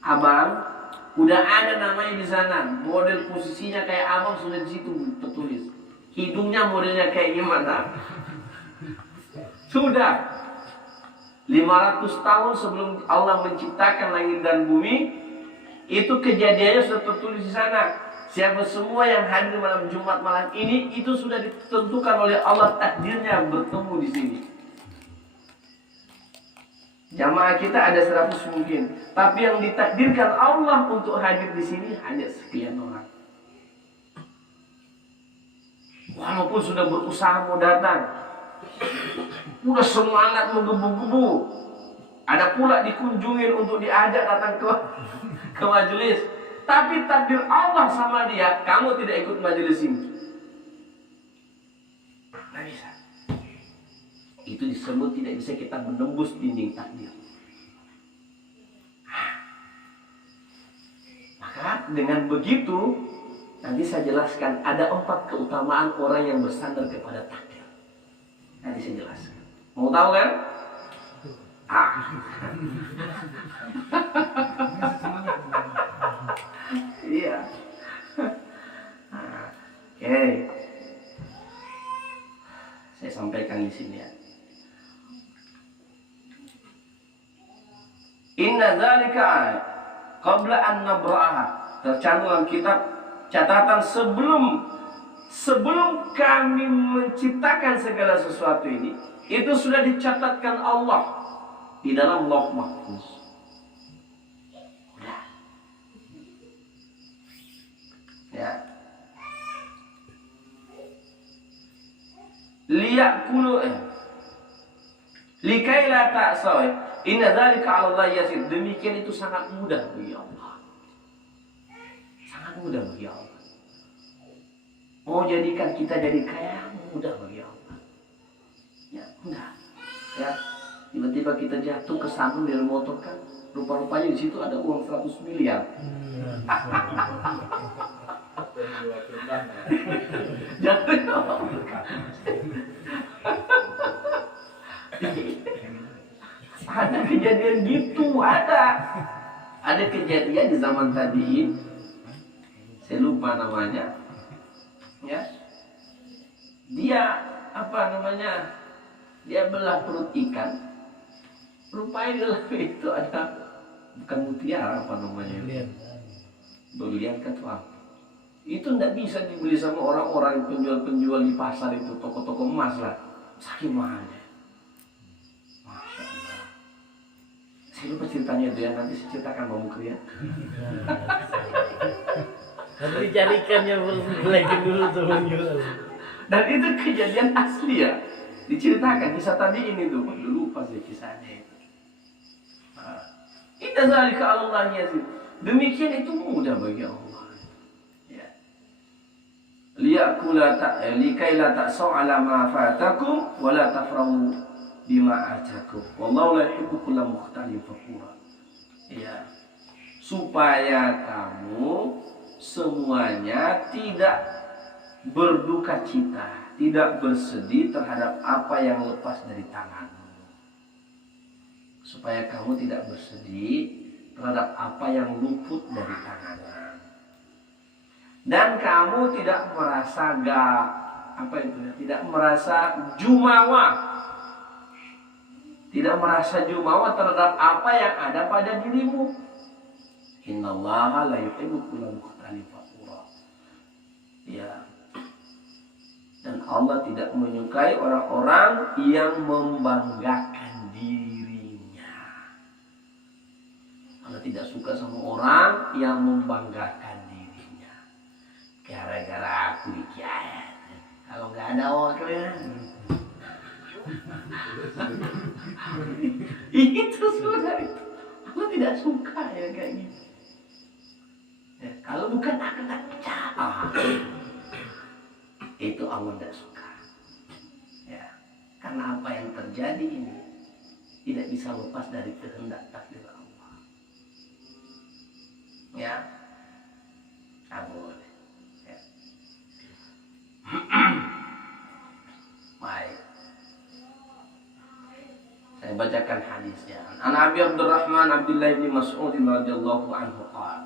abang, udah ada namanya di sana. Model posisinya kayak abang sudah di situ tertulis. Hidungnya modelnya kayak gimana? Sudah 500 tahun sebelum Allah menciptakan langit dan bumi, itu kejadiannya sudah tertulis di sana. Siapa semua yang hadir malam Jumat malam ini, itu sudah ditentukan oleh Allah takdirnya bertemu di sini. Jamaah kita ada 100 mungkin, tapi yang ditakdirkan Allah untuk hadir di sini hanya sekian orang. Walaupun sudah berusaha mau datang, udah semangat menggebu-gebu, ada pula dikunjungin untuk diajak datang ke majelis. Tapi takdir Allah sama dia, kamu tidak ikut majelis ini. Tidak bisa. Itu disebut tidak bisa kita menembus dinding takdir. Maka dengan begitu, nanti saya jelaskan ada 4 keutamaan orang yang bersandar kepada takdir. Nanti saya jelaskan. Mau tahu kan? Iya. Oke. Saya sampaikan di sini ya. Inna dzalika qabla an nabra'aha. Tercantum dalam kitab catatan sebelum sebelum kami menciptakan segala sesuatu ini, itu sudah dicatatkan Allah di dalam Lauh Mahfuz. Ya. Liyakulu likai la ta'saw. Inna dzalika 'ala Allah yasir. Demikian itu sangat mudah bagi Allah. Sangat mudah bagi Allah. Mau jadikan kita jadi kaya mudah bagi Allah. Ya, mudah. Ya. Tiba-tiba kita jatuh ke sandung dari motor kan. Rupa-rupanya di situ ada uang 100 miliar. Ada kejadian gitu, ada kejadian di zaman tadi, saya lupa namanya, ya, dia dia belah perut ikan, rupanya di dalam itu ada bukan mutiara berlian ketua. Itu tidak bisa dibeli sama orang-orang penjual-penjual di pasar itu, toko-toko emas lah, saking mahalnya. Masya Allah. Saya lupa ceritanya dia, nanti saya ceritakan mau ya. Nanti dicarikan yang belekin dulu tuh menjual. Dan itu kejadian asli ya, diceritakan kisah tadi ini tuh, lupa sih kisahnya itu. Inna dzalika 'ala Allah yasir. Demikian itu mudah bagi Allah. Likai la ta'saw 'ala ma fatakum wa la tafrahu bima atakum. Wallahu la yuhibbu kulla mukhtalin fakhura. Ya. Supaya kamu semuanya tidak berduka cita, tidak bersedih terhadap apa yang lepas dari tanganmu. Supaya kamu tidak bersedih terhadap apa yang luput dari tanganmu. Dan kamu tidak merasa tidak merasa jumawa. Tidak merasa jumawa terhadap apa yang ada pada dirimu. Innallaha la yuhibbu kulla mukhtalin fakhura. Ya. Dan Allah tidak menyukai orang-orang yang membanggakan dirinya. Allah tidak suka sama orang yang membanggakan. Gara-gara aku dikiayat. Kalau nggak ada wakilnya, itu sudah itu. Allah tidak suka ya kayak gitu. Ya, kalau bukan aku nggak percaya. Itu Allah tidak suka. Ya, karena apa yang terjadi ini tidak bisa lepas dari kehendak takdir Allah. Ya, Abu. Baik. Saya bacakan hadisnya. An Abi Abdurrahman Abdullah bin Mas'ud radhiyallahu anhu qala.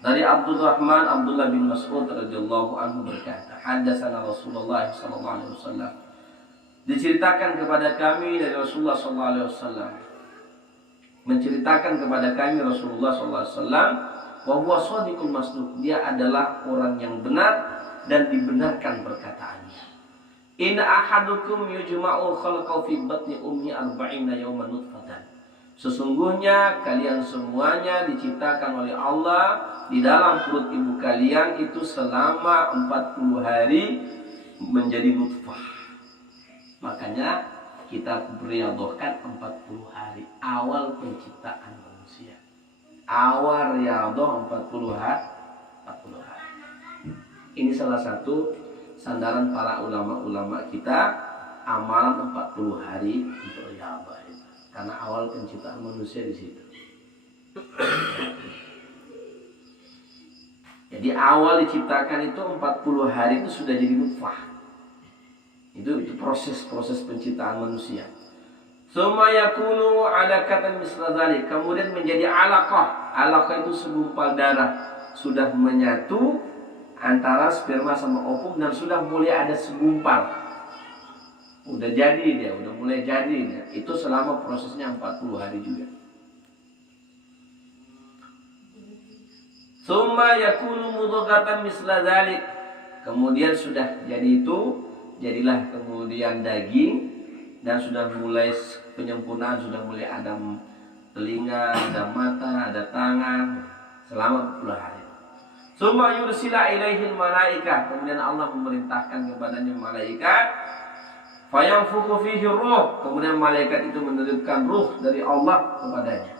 Dari Abdullah bin Mas'ud radhiyallahu anhu berkata, hadatsana Rasulullah sallallahu alaihi wasallam. Diceritakan kepada kami dari Rasulullah sallallahu alaihi wasallam. Menceritakan kepada kami Rasulullah sallallahu alaihi wasallam, wa huwa shadiqul masduq. Dia adalah orang yang benar dan dibenarkan perkataannya. Inna ahadukum yujma'u khalqahu fi batni ummi 40 yawman nutfatan. Sesungguhnya kalian semuanya diciptakan oleh Allah di dalam perut ibu kalian itu selama 40 hari menjadi nutfah. Makanya kita beriadohkan 40 hari awal penciptaan manusia. Awal riadoh 40 hari. Ini salah satu sandaran para ulama-ulama kita, amalan 40 hari untuk riadah itu. Karena awal penciptaan manusia di situ. Jadi awal diciptakan itu 40 hari itu sudah jadi nutfah. Itu proses penciptaan manusia. Summa yakunu 'alaqatan misla dzalik. Kemudian menjadi 'alaqah. 'Alaqah itu segumpal darah sudah menyatu antara sperma sama ovum dan sudah mulai ada segumpal. Udah jadi dia, udah mulai jadi dia. Itu selama prosesnya 40 hari juga. Summa yakunu mudghatan misla dzalik. kemudian sudah jadi itu, jadilah kemudian daging, dan sudah mulai penyempurnaan, sudah mulai ada telinga, ada mata, ada tangan, selama 40 hari. Summa yursila ilaihil malaikah, kemudian Allah memerintahkan kepadanya malaikat, fayanfukhu fihi ruh, kemudian malaikat itu meniupkan ruh dari Allah kepadanya.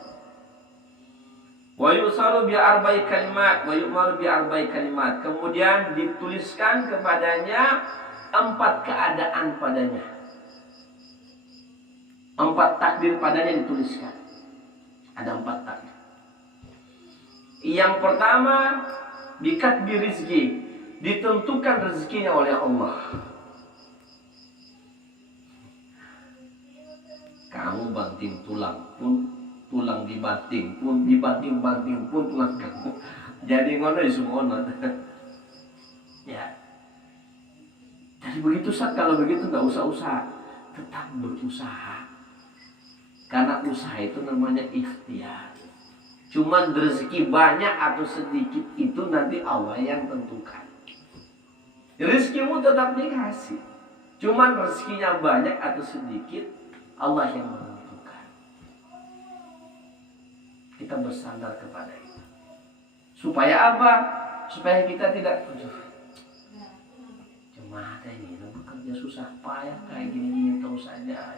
Wa yusaru bi arba'i kalimat, wa yu'maru bi arba'i kalimat, kemudian dituliskan kepadanya 4 keadaan padanya. 4 takdir padanya dituliskan. Ada 4 takdir. Yang pertama, bikatbi rizki, ditentukan rezekinya oleh Allah. Kamu banting tulang pun, tulang dibanting pun, dibanting-banting pun tulang kamu. Jadi ngono semua ngono. Ya. Jadi begitu saat kalau begitu nggak usah usaha, tetap berusaha. Karena usaha itu namanya ikhtiar. Cuman rezeki banyak atau sedikit itu nanti Allah yang tentukan. Rezekimu tetap dikasih. Cuman rezekinya banyak atau sedikit Allah yang menentukan. Kita bersandar kepada itu. Supaya apa? Supaya kita tidak cuma ada ini bekerja susah payah kayak gini-gini tahu saja.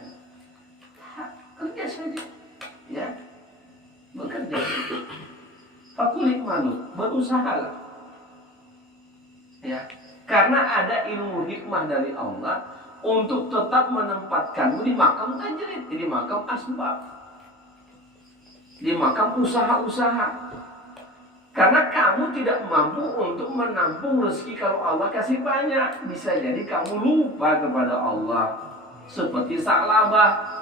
Kerja saja, ya, bekerja. Fakulik malu, berusahalah, ya, karena ada ilmu hikmah dari Allah untuk tetap menempatkanmu di makam tajrid, di makam asbab, di makam usaha-usaha. Karena kamu tidak mampu untuk menampung rezeki kalau Allah kasih banyak, bisa jadi kamu lupa kepada Allah, seperti Sa'labah.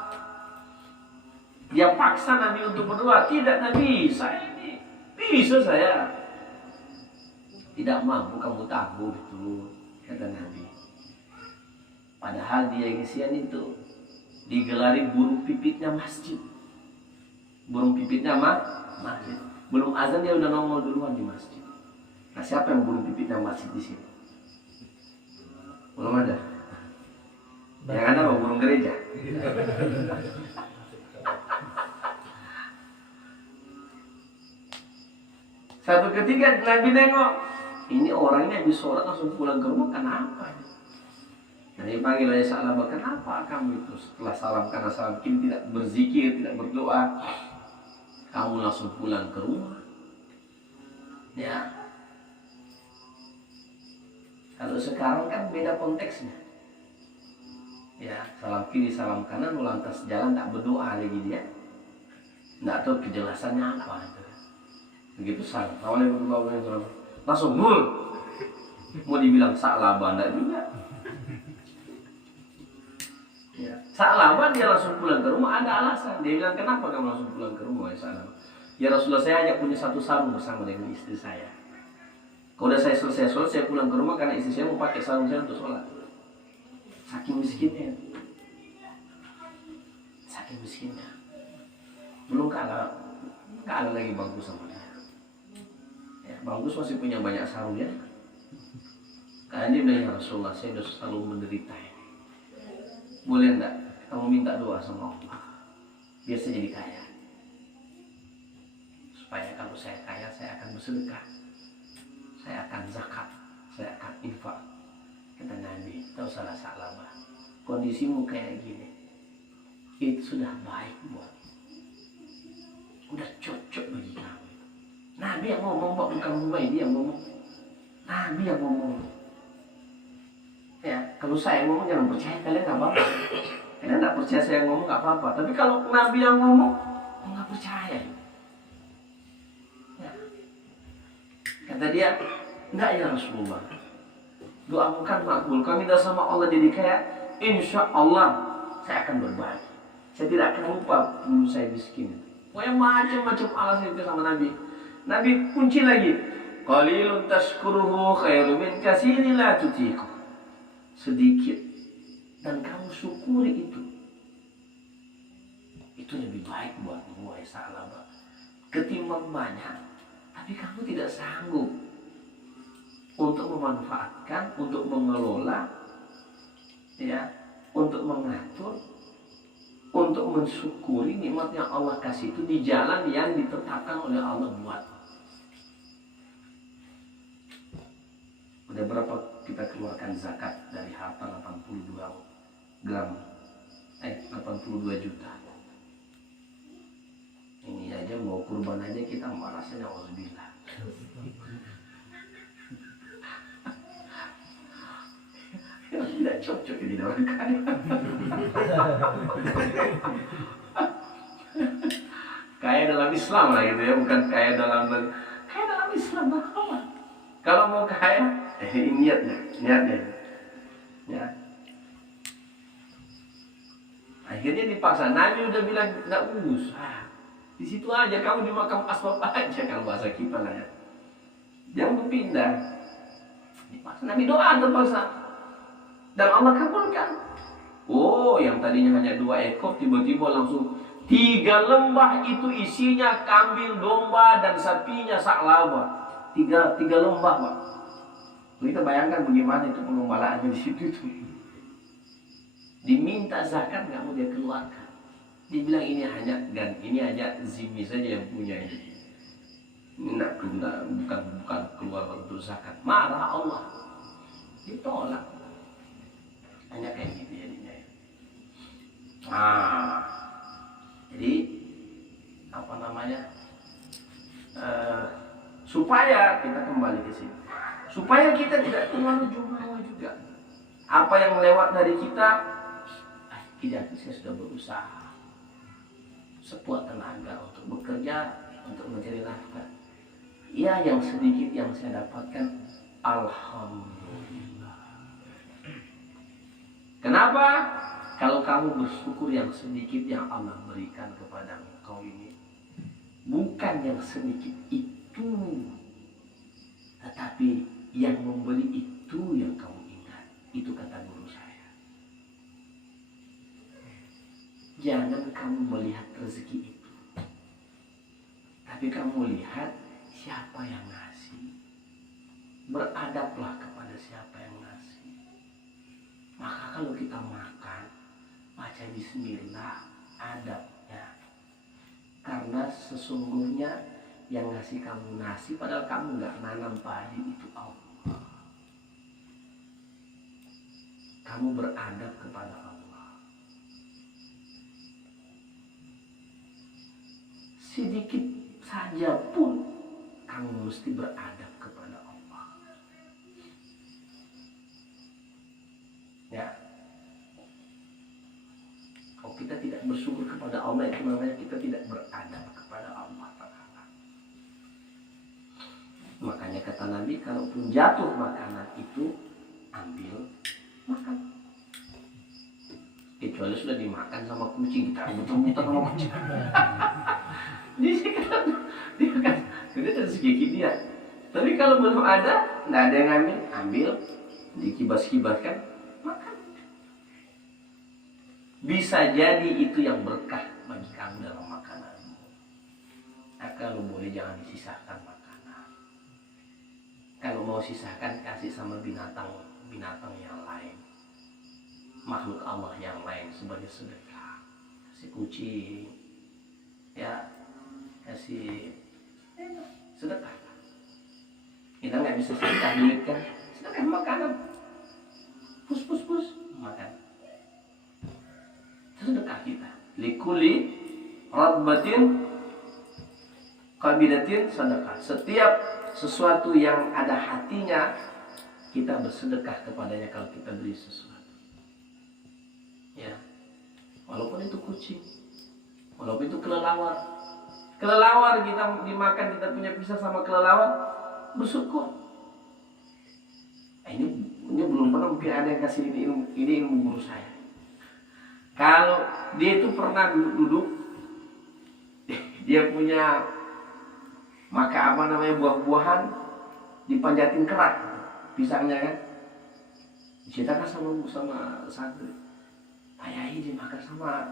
Dia paksa Nabi untuk berdoa. Tidak Nabi, saya ini bisa saya. Tidak mampu kamu tahu betul, kata Nabi. Padahal dia kesian itu digelari burung pipitnya masjid. Burung pipitnya masjid. Belum azan dia udah nongol duluan di masjid. Nah siapa yang burung pipitnya masjid di sini? Belum ada. Yang ada apa? Burung gereja. Satu ketika Nabi nengok, ini orangnya habis sholat langsung pulang ke rumah, kenapa? Nabi panggil oleh Sa'labah, kenapa kamu itu setelah salam karena salam kini tidak berzikir, tidak berdoa, kamu langsung pulang ke rumah? Ya. Kalau sekarang kan beda konteksnya. Ya, salam kiri, salam kanan, lantas jalan tak berdoa lagi dia. Nggak tahu kejelasannya apa itu. Begitu salam, assalamualaikum warahmatullahi wabarakatuh, langsung mau dibilang Sa'labah enggak juga. Ya. Sa'labah dia langsung pulang ke rumah, ada alasan. Dia bilang, kenapa kamu langsung pulang ke rumah ya Sa'labah? Ya Rasulullah, saya hanya punya satu sarung bersama dengan istri saya. Kalau udah saya selesai sholat, saya pulang ke rumah karena istri saya mau pakai sarung saya untuk sholat. Saking miskinnya. Saking miskinnya. Belum kalah lagi bangku sama dia. Bagus masih punya banyak sarung ya. Karena dia bilang, ya Rasulullah, saya sudah selalu menderita ini. Boleh enggak kamu minta doa sama Allah biar saya jadi kaya, supaya kalau saya kaya saya akan bersedekah, saya akan zakat, saya akan infak. Kata Nabi, tak usah Sa'labah, kondisimu kayak gini itu sudah baik buat, udah cocok bagi kamu. Nabi yang ngomong, bukan Humaydi yang ngomong. Nabi yang ngomong. Ya, kalau saya ngomong jangan percaya, kalian nggak apa-apa. Kalian nggak percaya saya ngomong nggak apa-apa. Tapi kalau Nabi yang ngomong, nggak percaya. Ya. Kata dia, enggak ya Rasulullah. Doamu kan makbul. Kami minta sama Allah jadi kaya, insya Allah saya akan berbagi. Saya tidak akan lupa dulu saya miskin. Pokoknya macam-macam alasan itu sama Nabi. Nabi kunci lagi, qalilun tashkuruhu khairu min katsirin la tutiqu. Sedikit dan kamu syukuri itu lebih baik buatmu wahai Sa'labah ketimbang banyak tapi kamu tidak sanggup untuk memanfaatkan, untuk mengelola, ya, untuk mengatur, untuk mensyukuri nikmat yang Allah kasih itu di jalan yang ditetapkan oleh Allah buat. Udah berapa kita keluarkan zakat dari harta 82 gram, 82 juta. Ini aja mau kurban aja kita merasanya auzubillah. Tidak cocok ini orang kaya. Kaya dalam Islam lah gitu ya, bukan kaya dalam Islam apa? Kalau mau kaya, niatnya, ya. Akhirnya dipaksa. Nabi udah bilang nggak usah. Di situ aja kamu di makam asbab aja kalau bahasa kita lah ya. Jangan berpindah. Dipaksa. Nabi doa terpaksa. Dan Allah kabulkan. Oh, yang tadinya hanya 2 ekor tiba-tiba langsung 3 lembah itu isinya kambing, domba dan sapinya saklaba. 3 lembah, Pak. Kita bayangkan bagaimana itu pengembalaannya di situ itu. Diminta zakat nggak mau dia keluarkan. Dibilang ini hanya zimmi saja yang punya ini. Bukan keluar untuk zakat. Marah Allah. Ditolak. Hanya kayak gitu jadinya. Jadi apa namanya? Supaya kita kembali ke sini. Supaya kita tidak terlalu jumawa juga. Apa yang lewat dari kita, tidak, saya sudah berusaha sekuat tenaga untuk bekerja, untuk mencari nafkah. Ya, yang sedikit yang saya dapatkan, alhamdulillah. Kenapa? Kalau kamu bersyukur yang sedikit yang Allah berikan kepada engkau ini, bukan yang sedikit itu, tetapi yang memberi itu yang kamu ingat. Itu kata guru saya. Jangan kamu melihat rezeki itu, tapi kamu lihat siapa yang ngasih. Beradablah kepada siapa yang ngasih. Maka kalau kita makan, baca bismillah, adabnya. Karena sesungguhnya yang ngasih kamu nasi, padahal kamu nggak nanam padi, itu Allah. Kamu beradab kepada Allah. Sedikit saja pun kamu mesti beradab kepada Allah. Ya. Kalau kita tidak bersyukur kepada Allah, itu namanya kita tidak beradab kepada Allah. Makanya kata Nabi, kalaupun jatuh makanan itu, ambil, makan. Kecuali sudah dimakan sama kucing, kita muter-muter sama kucing. Dia kan sudah dari segi dia. Tapi kalau belum ada, nggak ada yang ambil, dikibas-kibaskan, makan. Bisa jadi itu yang berkah bagi kamu dalam makananmu. Nah, kalau boleh jangan disisakan makanan. Kalau mau sisakan, kasih sama binatang yang lain, makhluk Allah yang lain sebagai sedekah. Kasih kucing, ya, kasih sedekah. Kita nggak bisa sedekah duit kan, sedekah makanan. Pus makan. Sedekah kita. Likuli radbatin qabilatin sedekah. Setiap sesuatu yang ada hatinya, kita bersedekah kepadanya kalau kita beli sesuatu. Ya, walaupun itu kucing, walaupun itu kelelawar. Kelelawar kita dimakan, kita punya pisah sama kelelawar, bersyukur. Ini belum pernah, mungkin ada yang kasih ini ilmu guru saya. Kalau dia itu pernah duduk, dia punya maka apa namanya buah-buahan dipanjatin kerak pisangnya kan, diceritakan sama santri, Pak Yai dimakan sama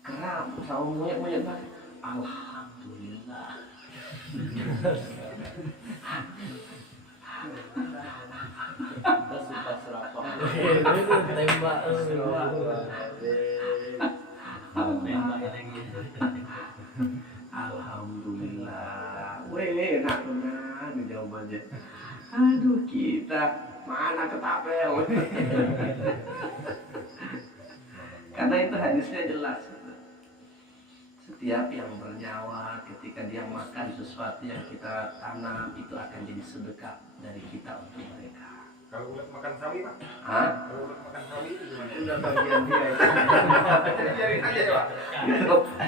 kerak sama monyet-monyet banget. Alhamdulillah. Kita suka serapah. Itu tembak semua. Tembak lagi. Alhamdulillah. Weh, enak benar nih jawabannya. Aduh, kita mana ketapel. Karena itu hadisnya jelas. Setiap yang bernyawa ketika dia makan sesuatu yang kita tanam itu akan jadi sedekah dari kita untuk mereka. Kalau ulat makan sawi, Pak? Hah? Kalau ulat makan sawi itu gimana? Udah bagian dia itu. Jadi biarin aja ya, Pak.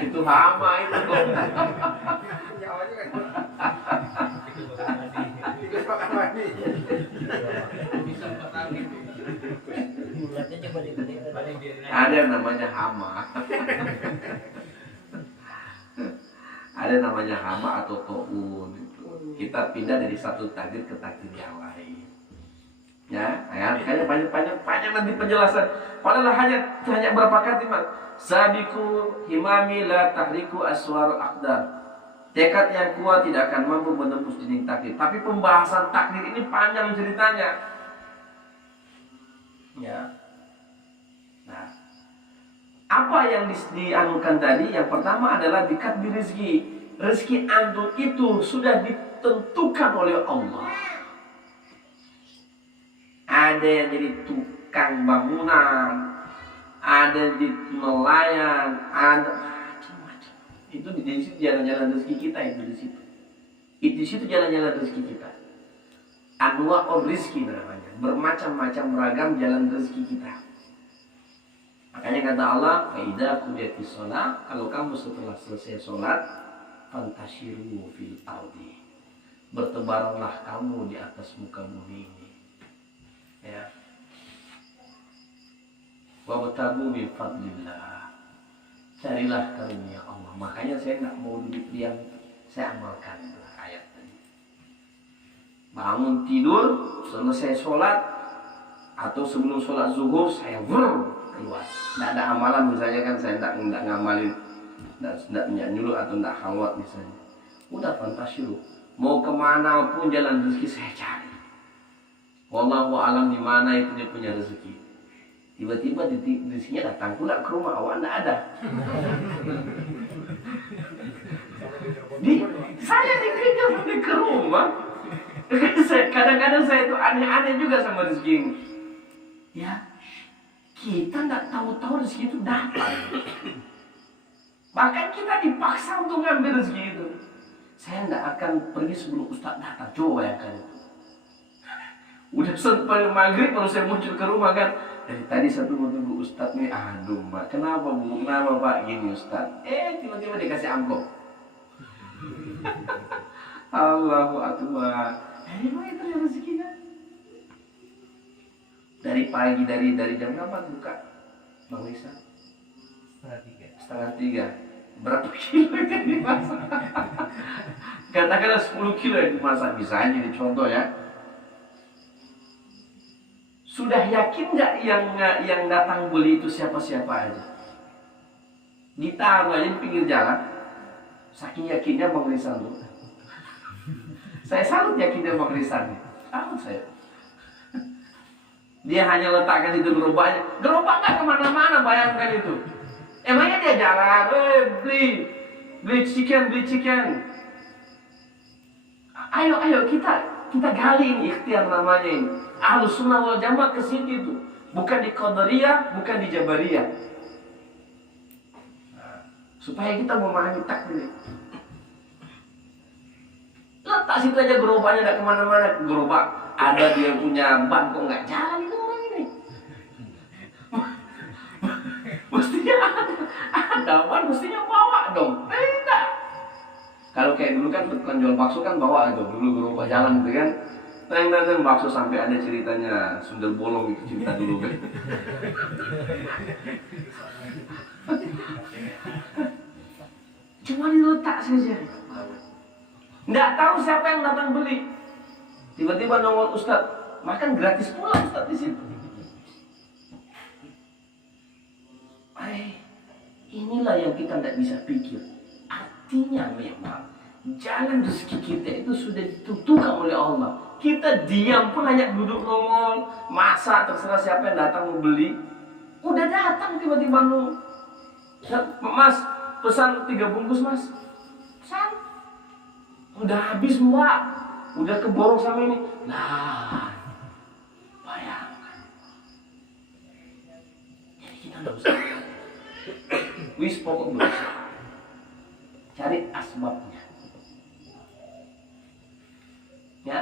Itu hama itu kok. Nyawanya kan. Ikut makan mandi. Bisa petani. Bulatnya coba dibeli. Ada yang namanya hama. Ada namanya hama atau to'un itu. Kita pindah dari satu takdir ke takdir yang lain. Ya, makanya banyak nanti penjelasan. Padahal hanya berapa kalimat. Sabiku himami la tahriku aswar aqdar. Tekad yang kuat tidak akan mampu menembus dinding takdir. Tapi pembahasan takdir ini panjang ceritanya. Ya. Nah, apa yang dianukan tadi? Yang pertama adalah dikatbi rezeki. Rezeki antum itu sudah ditentukan oleh Allah. Ada yang jadi tukang bangunan, ada yang jadi nelayan, ada macam-macam. Itu di situ jalan-jalan rezeki kita itu di situ. Itu di situ jalan-jalan rezeki kita. Anwa'ur rizki namanya, bermacam-macam ragam jalan rezeki kita. Makanya kata Allah, "Faida qudiyatis shalah", kalau kamu setelah selesai sholat, fantashiru fil ardi. Bertebaranlah kamu di atas muka bumi ini. Ya. Wabtagu min fadlillah. Carilah karunia Allah. Makanya saya nggak mau duduk diam, saya amalkan ayat tadi. Bangun tidur, selesai sholat atau sebelum sholat zuhur saya keluar. Nggak ada amalan misalnya kan saya nggak ngamalin, nggak nyuruh atau nggak halwat misalnya. Udah fantasiru. Mau kemana pun jalan rezeki saya cari. Wallahu alam di mana itu dia punya rezeki. Tiba-tiba rezekinya datang pula ke rumah, awak enggak ada. Saya dikejar sampai ke rumah. Kadang-kadang saya itu aneh-aneh juga sama rezeki ini. Ya, kita nggak tahu-tahu rezeki itu datang. Bahkan kita dipaksa untuk ngambil rezeki itu. Saya nggak akan pergi sebelum Ustaz datang. Coba ya kan. Udah sampai maghrib baru saya muncul ke rumah kan. Dari tadi satu mau tunggu Ustaz nih. Aduh Mbak, kenapa Bu? Kenapa Pak? Gini Ustaz. Tiba-tiba dikasih amplop. Allahu Akbar. Dari mana itu rezeki kan? Dari pagi, dari jam berapa buka? Bang Lisa? 2:30. Berapa kilo yang dimasak? Katakanlah 10 kilo yang dimasak. Misalnya jadi contoh ya. Sudah yakin nggak yang datang beli itu siapa-siapa aja? Ditaruh aja di pinggir jalan. Saking yakinnya Bang Risan tuh. Saya salut yakinnya Bang Risan. Salut saya. Dia hanya letakkan itu gerobaknya. Gerobak nggak kemana-mana, bayangkan itu. Emangnya dia jalan, beli chicken. Ayo kita gali ini ikhtiar namanya ini. Ahlus Sunnah wal Jamaah ke situ itu. Bukan di Qadariyah, bukan di Jabariyah. Supaya kita memahami takdir. Letak situ aja gerobaknya nggak kemana-mana. Gerobak ada dia punya ban kok nggak jalan itu orang ini. Mestinya ada ban, mestinya bawa dong. Tidak. Kalau kayak dulu kan tukang jual bakso kan bawa aja dulu gerobak jalan gitu kan. Neng bakso sampai ada ceritanya sundel bolong itu cerita dulu kan. Cuma diletak saja. Nggak tahu siapa yang datang beli. Tiba-tiba nongol Ustaz, makan gratis pula Ustaz di situ. Inilah yang kita nggak bisa pikir. Artinya memang jalan rezeki kita itu sudah ditentukan oleh Allah. Kita diam pun hanya duduk nongol, masak, terserah siapa yang datang mau beli. Udah datang tiba-tiba lu. Mas, pesan 3 bungkus mas. Pesan. Udah habis mbak. Udah keborong sama ini. Nah, bayangkan. Jadi kita nggak usah. Wis pokok berusaha. Cari asbabnya. Ya.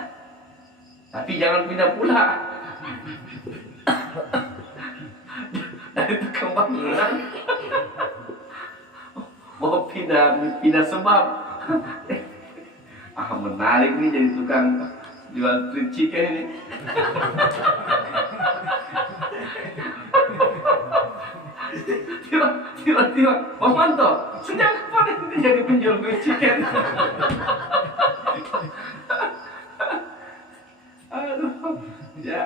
Tapi jangan pindah pula. Dari tukang bangunan. Mau pindah sebab. Menarik nih jadi tukang jual fried chicken ini. Tiba-tiba, Mas Manto, sejak kapan itu jadi penjual fried chicken? Aduh, ya,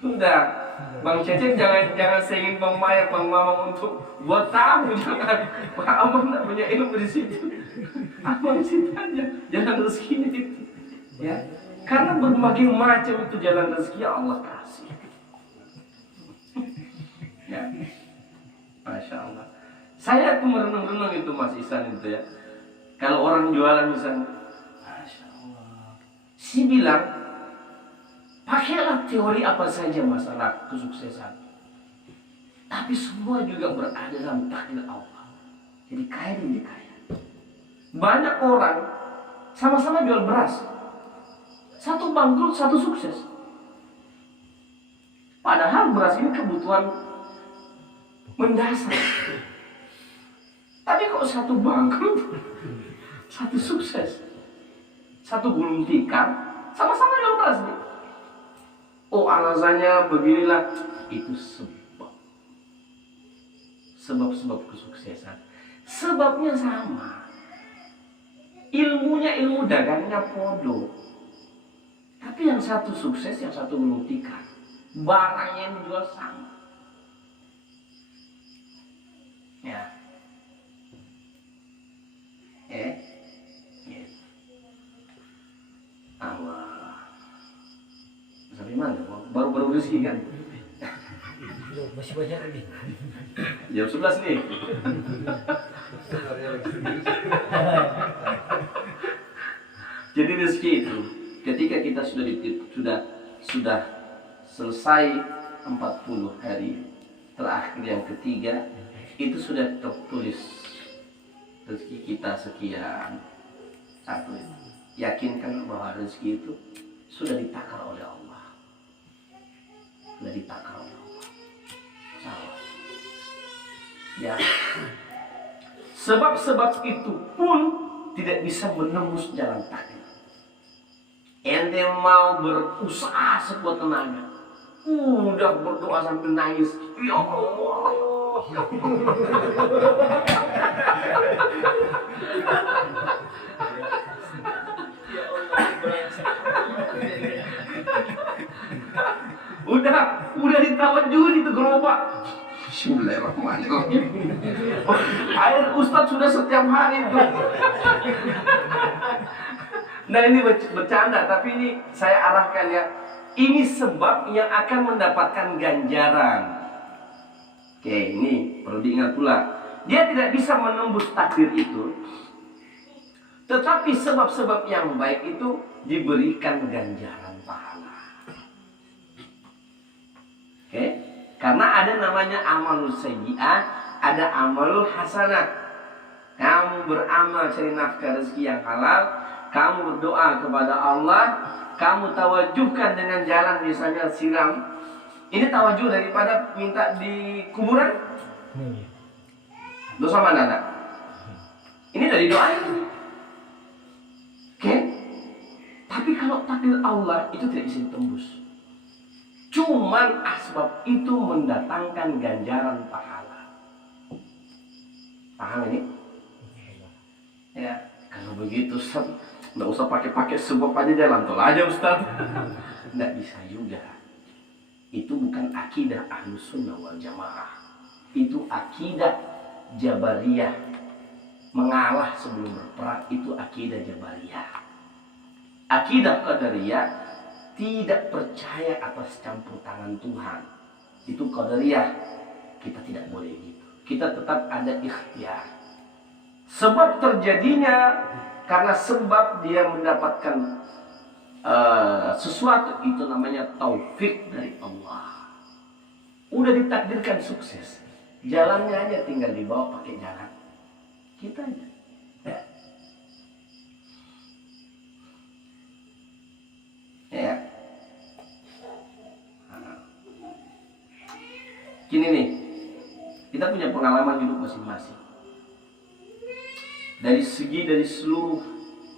sudah. Bang Cecep jangan seingin Bang Maya, Bang Mamang untuk buat tamu, jangan. Pak Abang nggak punya ilmu di situ. Abang situ aja, jalan rezekinya itu. Ya, karena berbagai macam itu jalan rezeki yang Allah kasih. Ya, Masya Allah. Saya tuh merenung-renung itu Mas Ihsan itu ya. Kalau orang jualan misalnya, Masya Allah. Si bilang, pakailah teori apa saja masalah kesuksesan. Tapi semua juga berada dalam takdir Allah. Jadi kaya dan kaya. Banyak orang sama-sama jual beras. Satu bangkrut, satu sukses. Padahal beras ini kebutuhan mendasar. Tapi kok satu bangkrut, satu sukses. Satu gulung tikar, sama-sama jual beras nih. Oh alasannya beginilah. Itu sebab kesuksesan. Sebabnya sama. Ilmunya ilmu dagangnya podo. Tapi yang satu sukses, yang satu gulung tikar. Barangnya yang dijual sama. Ya. Allah. Sampai mana? Baru rezeki kan? Masih banyak lagi. Jam 11 nih. Jadi rezeki itu ketika kita sudah selesai 40 hari terakhir yang ketiga, itu sudah tertulis rezeki kita sekian. Satu itu. Yakinkan bahwa rezeki itu sudah ditakar oleh Allah. Sudah ditakar oleh Allah. Salah. Ya. Sebab-sebab itu pun tidak bisa menembus jalan takdir. Ente mau berusaha sekuat tenaga, udah berdoa sambil nangis, ya Allah. Udah ditawajud itu gerobak. Bismillahirrahmanirrahim. Air Ustadz sudah setiap hari itu. Nah ini bercanda, tapi ini saya arahkan ya. Ini sebab yang akan mendapatkan ganjaran. Oke, ini perlu diingat pula. Dia tidak bisa menembus takdir itu. Tetapi sebab-sebab yang baik itu diberikan ganjaran pahala. Oke, karena ada namanya amalul sayyi'ah, ada amalul hasanah. Kamu beramal cari nafkah rezeki yang halal, kamu berdoa kepada Allah, kamu tawajuhkan dengan jalan misalnya siram. Ini tawajuh daripada minta di kuburan. Dosa mana ada? Ini dari doa ini. Oke? Tapi kalau takdir Allah itu tidak bisa ditembus. Cuman asbab itu mendatangkan ganjaran pahala. Paham ini? Ya, kalau begitu nggak usah pakai sebab aja jalan tol aja Ustaz. Nggak bisa juga. Itu bukan akidah Ahlus Sunnah wal Jamaah. Itu akidah Jabariyah. Mengalah sebelum berperang itu akidah Jabariyah. Akidah Qadariyah tidak percaya atas campur tangan Tuhan. Itu Qadariyah. Kita tidak boleh gitu. Kita tetap ada ikhtiar. Sebab terjadinya karena sebab dia mendapatkan sesuatu, itu namanya taufik dari Allah. Udah ditakdirkan sukses, jalannya aja tinggal dibawa pakai jalan kita aja. Ya. Gini nih, kita punya pengalaman hidup masing-masing. Dari seluruh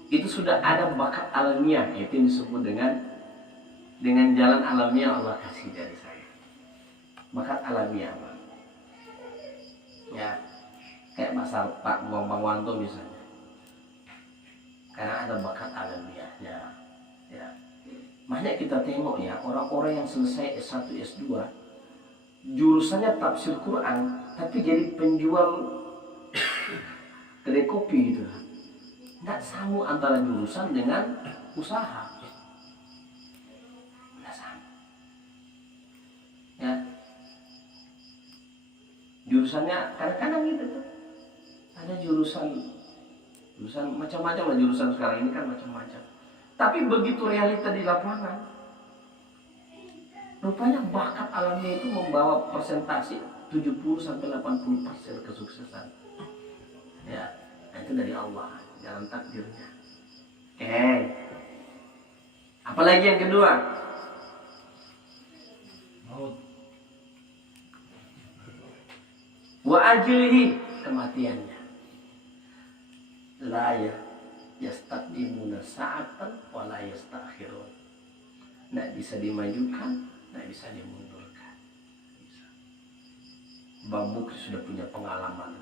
itu sudah ada bakat alamiah, yaitu yang disebut dengan jalan alamiah Allah kasih dari saya. Bakat alamiah, Pak. Ya, kayak Pak Bang Wanto misalnya. Karena ada bakat alamiahnya. Ya. Banyak kita tengok ya, orang-orang yang selesai S1, S2, jurusannya tafsir Quran, tapi jadi penjual kedai kopi gitu. Nggak sama antara jurusan dengan usaha. Nggak sama. Ya. Jurusannya kadang-kadang gitu tuh. Ada jurusan macam-macam lah, jurusan sekarang ini kan macam-macam. Tapi begitu realita di lapangan, rupanya bakat alami itu membawa persentase 70-80% kesuksesan. Ya, itu dari Allah, jalan takdirnya. Apalagi yang kedua? Wa ajlihi, kematiannya. La yastaqdimuna sa'atan wa la yastakhirun. Nggak bisa dimajukan, nggak bisa dimundurkan. Bang Mukri sudah punya pengalaman.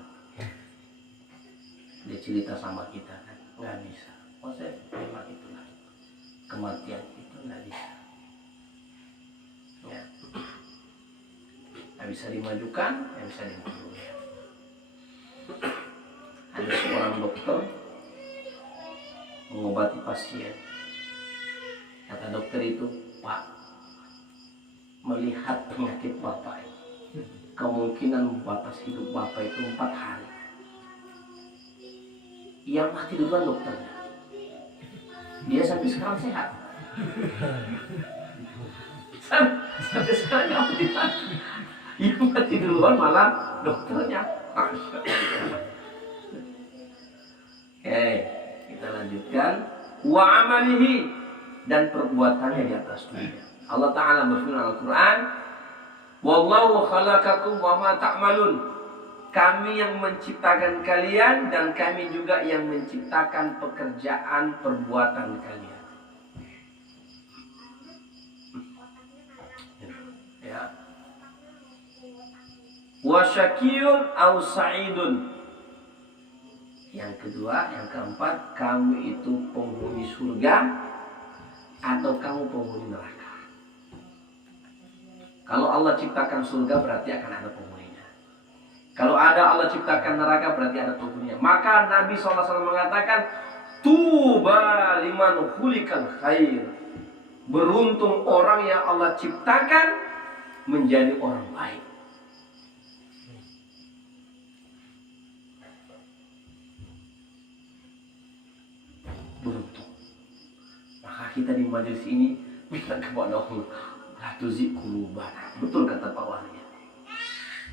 Dia cerita sama kita kan, nggak bisa. Oh saya memang itulah, kematian itu nggak bisa. Ya. Nggak bisa dimajukan, nggak bisa dimundurkan. Ada seorang dokter mengobati pasien. Kata dokter itu, Pak, melihat penyakit Bapak itu, kemungkinan batas hidup Bapak itu 4 hari. Yang mati duluan dokternya. Dia sampai sekarang sehat. Sampai sekarang nggak mati. Yang mati duluan malah dokternya. Oke, kita lanjutkan. Wa amalihi, dan perbuatannya di atas dunia. Allah Ta'ala berfirman Al-Quran, Wallahu khalaqakum wa ma ta'malun. Kami yang menciptakan kalian dan kami juga yang menciptakan pekerjaan perbuatan kalian. Ya. Wa syakiyun aw sa'idun. Yang kedua, yang keempat, kamu itu penghuni surga atau kamu penghuni neraka. Kalau Allah ciptakan surga berarti akan ada penghuninya. Kalau ada Allah ciptakan neraka berarti ada penghuninya. Maka Nabi SAW mengatakan, Tuba liman khuliqal khair. Beruntung orang yang Allah ciptakan menjadi orang baik. Beruntung. Maka kita di majelis ini minta kepada Allah, la tuzigh qulubana. Betul kata Pak Wahyu.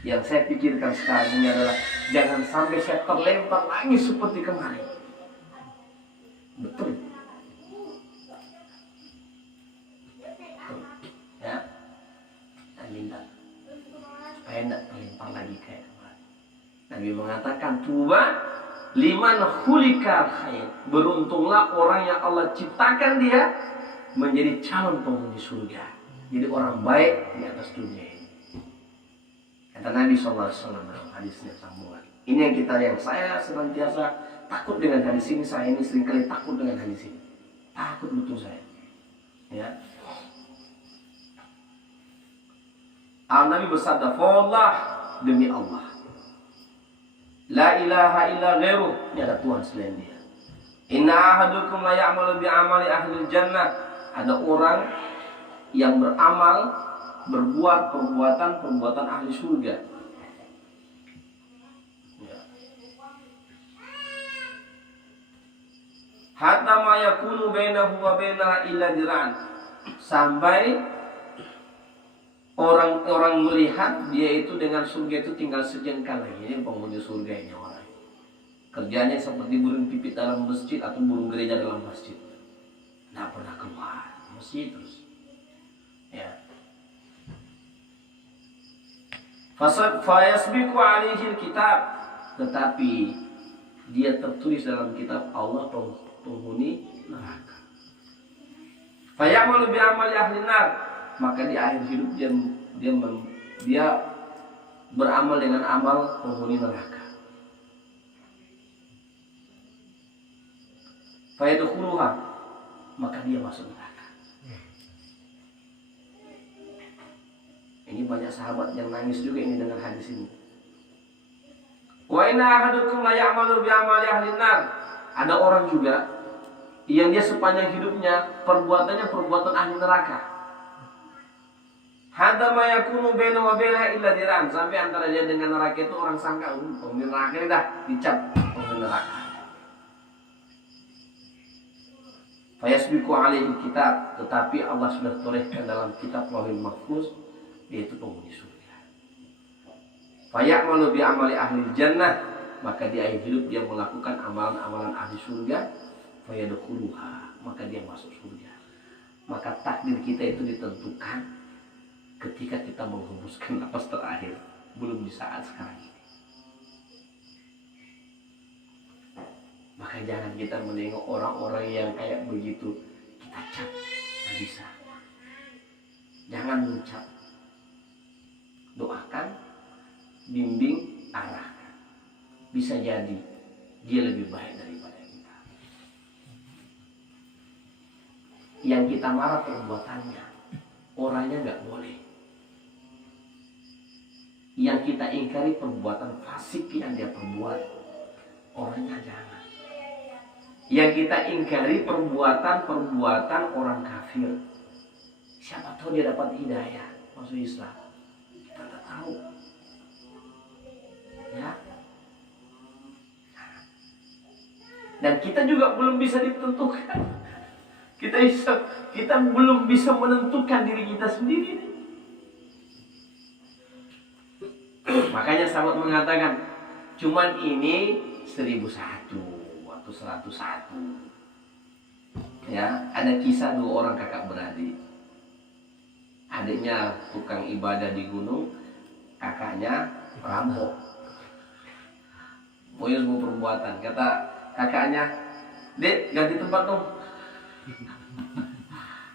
Yang saya pikirkan sekarang ini adalah jangan sampai saya terlempar lagi seperti kemarin. Betul. Ya. Saya minta supaya tidak terlempar lagi kayak kemarin. Nabi mengatakan, Tuba liman khuliqal khair. Beruntunglah orang yang Allah ciptakan dia menjadi calon penghuni surga. Jadi orang baik di atas dunia ini. Kata Nabi SAW dalam hadisnya sambungan. Ini yang saya senantiasa takut dengan hadis ini. Saya ini seringkali takut dengan hadis ini. Takut betul saya. Ya. Nabi bersabda, "Wallah, demi Allah, la ilaha illa ghairuh, tidak ada Tuhan selain Dia. Inna ahadukum la ya'malu bi amali ahli jannah. Ada orang yang beramal, berbuat perbuatan ahli surga. Ya. Hatta ma yakunu bainahu wa bainaha illa dir'an. Sampai orang melihat dia itu dengan surga itu tinggal sejengkal lagi. Ini penghuni surga ini orang. Kerjanya seperti burung pipit dalam masjid atau burung gereja dalam masjid. Tidak pernah keluar masjid terus. Ya. Fayasbiqu alaihi kitab, tetapi dia tertulis dalam kitab Allah penghuni neraka. Fayamalu bi amali ahli nar, maka di akhir hidup dia beramal dengan amal penghuni neraka. Fayadkhuluha, maka dia masuk neraka. Ini banyak sahabat yang nangis juga ini dengan hadis ini. Wa inna ahadukum la ya'malu bi amali ahli nar. Ada orang juga yang dia sepanjang hidupnya perbuatannya perbuatan ahli neraka. Hadza ma yakunu baina wa baina illa diran, sampai antara dia dengan neraka itu orang sangka penghuni neraka ini dah dicap penghuni neraka. Fayasbiqu alaihi kitab, tetapi Allah sudah tuliskan dalam kitab Lauhul Mahfuz dia itu penghuni surga. Fayamalu bi amali ahli jannah, maka di akhir hidup dia melakukan amalan-amalan ahli surga. Fayadkhuluha, maka dia masuk surga. Maka takdir kita itu ditentukan ketika kita menghembuskan napas terakhir, belum di saat sekarang ini. Maka jangan kita menengok orang-orang yang kayak begitu kita cap, nggak bisa. Jangan mencap. Doakan, bimbing, arahkan. Bisa jadi dia lebih baik daripada kita. Yang kita marah perbuatannya, orangnya nggak boleh. Yang kita ingkari perbuatan fasik yang dia perbuat, orangnya jangan. Yang kita ingkari perbuatan orang kafir. Siapa tahu dia dapat hidayah masuk Islam. Kita tak tahu. Ya. Dan kita juga belum bisa ditentukan. Kita belum bisa menentukan diri kita sendiri. Makanya sahabat mengatakan, cuman ini 1001 atau 101. Ya, ada kisah 2 orang kakak beradik. Adiknya tukang ibadah di gunung, kakaknya perampok. Pokoknya semua perbuatan. Kata kakaknya, "Dek, ganti tempat dong.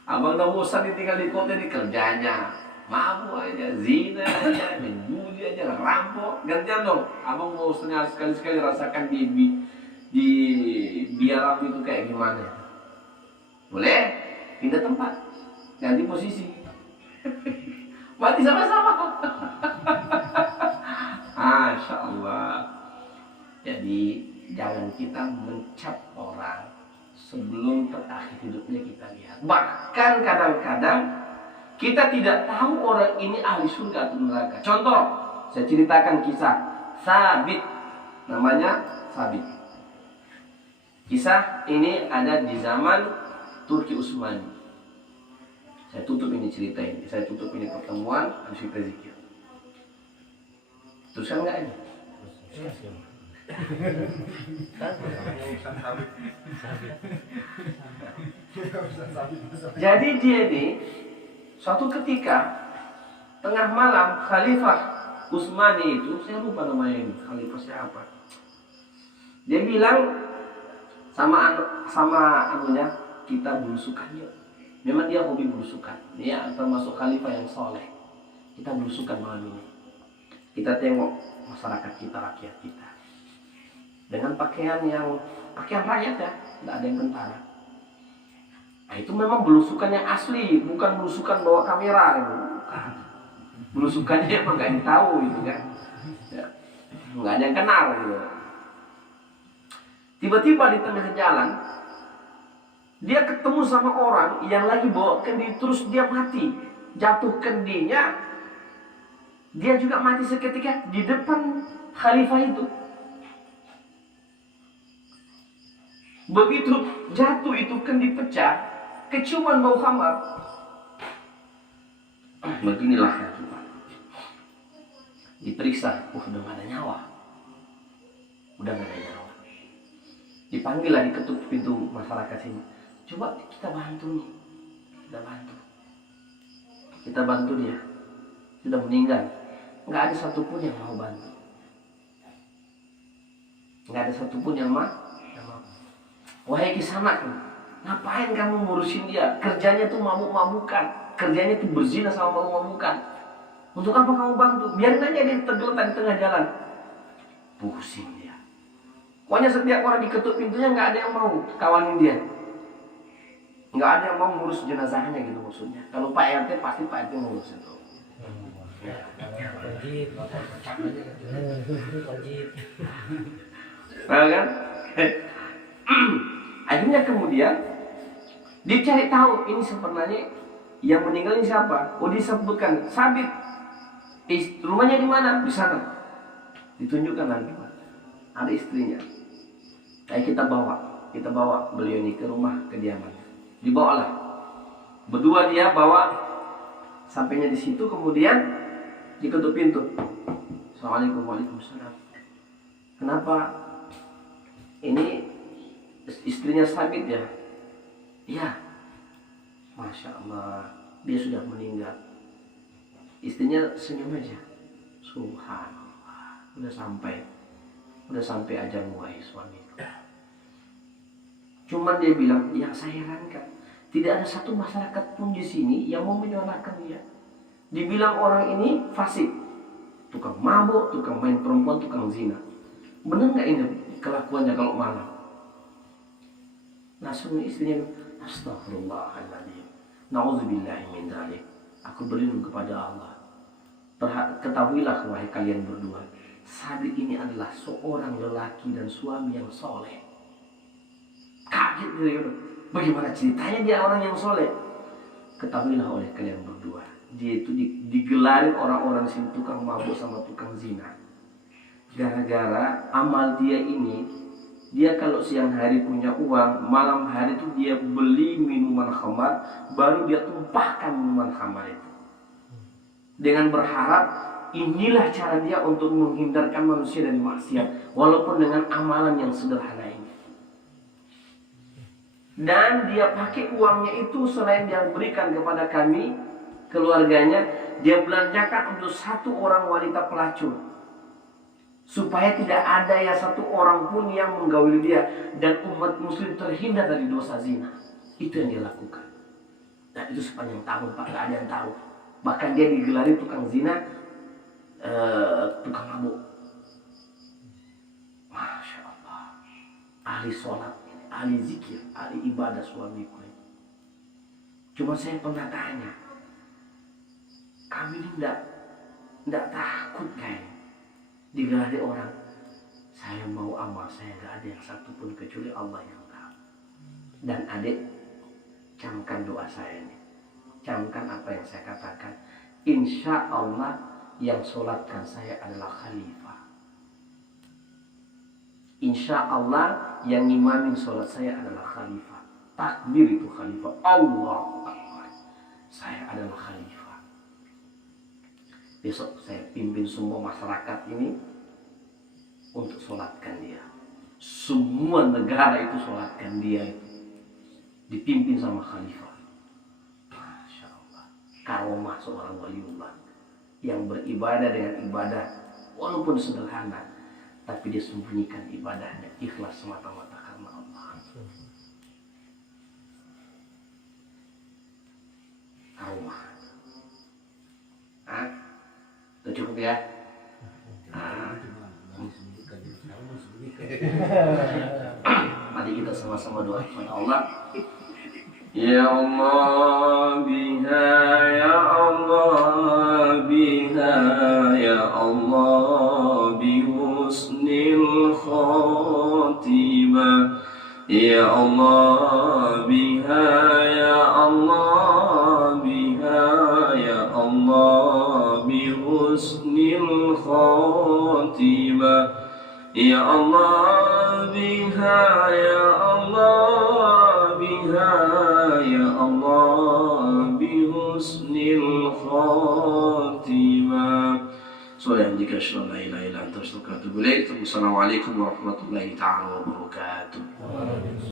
Abang udah bosan tinggal di kota ini, kerjanya mabuk aja, zina aja, menjudi aja, rampok. Gantian dong. Abang mau sekali-sekali rasakan di biar itu kayak gimana. Boleh? Pindah tempat, ganti posisi. Mati sama-sama." Masya Allah. Jadi jangan kita mencap orang sebelum terakhir hidupnya kita lihat. Bahkan kadang-kadang kita tidak tahu orang ini ahli surga atau neraka. Contoh, saya ceritakan kisah Sabit, namanya Sabit. Kisah ini ada di zaman Turki Utsmani. Saya tutup ini cerita ini. Saya tutup ini pertemuan habis kita zikir. Teruskan nggak ini? Jadi dia ini suatu ketika tengah malam Khalifah Utsmani itu, saya lupa namanya ini, Khalifah siapa. Dia bilang sama anunya, kita belusukan yuk. Memang dia hobi belusukan. Dia termasuk khalifah yang soleh. Kita belusukan malam ini. Kita tengok masyarakat kita, rakyat kita. Dengan pakaian rakyat ya, tidak ada yang kentara. Nah itu memang belusukan yang asli, bukan belusukan bawa kamera itu. Bukan. Belusukannya emang nggak ditahu itu kan. Ya. Nggak ada yang kenal gitu. Tiba-tiba di tengah jalan Dia ketemu sama orang yang lagi bawa kendi, terus dia mati. Jatuh kendinya, dia juga mati seketika di depan khalifah itu. Begitu jatuh itu kendi pecah, keciuman bau khamar. Beginilah ya Tuhan. Diperiksa, udah gak ada nyawa. Udah gak ada nyawa. Dipanggil lagi, ketuk pintu masyarakat sini. Coba kita bantu nih. Kita bantu dia. Sudah meninggal. Gak ada satupun yang mau bantu. Gak ada satupun yang mau. Wahai Kisanak, ngapain kamu ngurusin dia? Kerjanya tuh mabuk-mabukan. Kerjanya tuh berzina sama mabuk-mabukan. Untuk apa kamu bantu? Biarin aja dia tergeletak di tengah jalan. Pusing dia. Pokoknya setiap orang diketuk pintunya nggak ada yang mau kawanin dia. Nggak ada yang mau ngurus jenazahnya gitu maksudnya. Kalau Pak RT pasti Pak RT ngurus itu. Wajib. Nah, kan? Akhirnya kemudian dicari tahu ini sebenarnya yang meninggal ini siapa? Oh, disebutkan Sabit. Rumahnya di mana? Di sana. Ditunjukkan lagi, Pak. Ada istrinya. Kita bawa beliau ini ke rumah kediaman. Dibawalah. Berdua dia bawa, sampainya di situ, kemudian diketuk pintu. Assalamualaikum, waalaikumsalam. Kenapa? Ini istrinya Sabit ya? Iya. Masya Allah, dia sudah meninggal. Istrinya senyum aja. Subhanallah, udah sampai ajalmu wahai suamiku. Cuman dia bilang, yang saya herankan, tidak ada satu masyarakat pun di sini yang mau menyalahkan dia. Dibilang orang ini fasik, tukang mabuk, tukang main perempuan, tukang zina. Benar nggak ini kelakuannya kalau malam? Langsung istrinya, astagfirullahaladzim, na'udzubillahi min dzalik. Aku berlindung kepada Allah. Ketahuilah wahai kalian berdua, Sabit ini adalah seorang lelaki dan suami yang soleh. Kaget dia, bagaimana ceritanya dia orang yang soleh? Ketahuilah oleh kalian berdua, dia itu digelarin orang-orang sini tukang mabuk sama tukang zina. Gara-gara amal dia ini, dia kalau siang hari punya uang, malam hari itu dia beli minuman khamar, baru dia tumpahkan minuman khamar itu. Dengan berharap inilah cara dia untuk menghindarkan manusia dari maksiat, walaupun dengan amalan yang sederhana ini. Dan dia pakai uangnya itu selain dia berikan kepada kami, keluarganya, dia belanjakan untuk satu orang wanita pelacur. Supaya tidak ada ya satu orang pun yang menggauli dia. Dan umat muslim terhindar dari dosa zina. Itu yang dia lakukan. Dan itu sepanjang tahun Pak, gak ada yang tahu. Bahkan dia digelari tukang zina, tukang mabuk. Masya Allah. Ahli sholat, ahli zikir, ahli ibadah suamiku. Cuma saya pernah tanya, kami ini tidak takut kan digelari orang. Saya mau amal, saya gak ada yang satupun kecuali Allah yang tahu. Dan adik, camkan doa saya ini, camkan apa yang saya katakan. Insya Allah yang sholatkan saya adalah khalifah. Insya Allah yang imamin sholat saya adalah khalifah. Takbir itu khalifah. Allahu Akbar, saya adalah khalifah. Besok saya pimpin semua masyarakat ini untuk sholatkan dia. Semua negara itu sholatkan dia itu. Dipimpin sama khalifah. Masya Allah. Karomah seorang waliullah yang beribadah dengan ibadah walaupun sederhana, tapi dia sembunyikan ibadahnya ikhlas semata-mata karena Allah. Karomah. Itu cukup ya. Mari kita sama-sama doa kepada Allah. Ya Allah biha, ya Allah biha, ya Allah bi husnil khatimah, ya Allah biha. خاتمة يا الله بها يا الله بها يا الله بحسن الخاتمة. Assalamualaikum warahmatullahi taala wabarakatuh.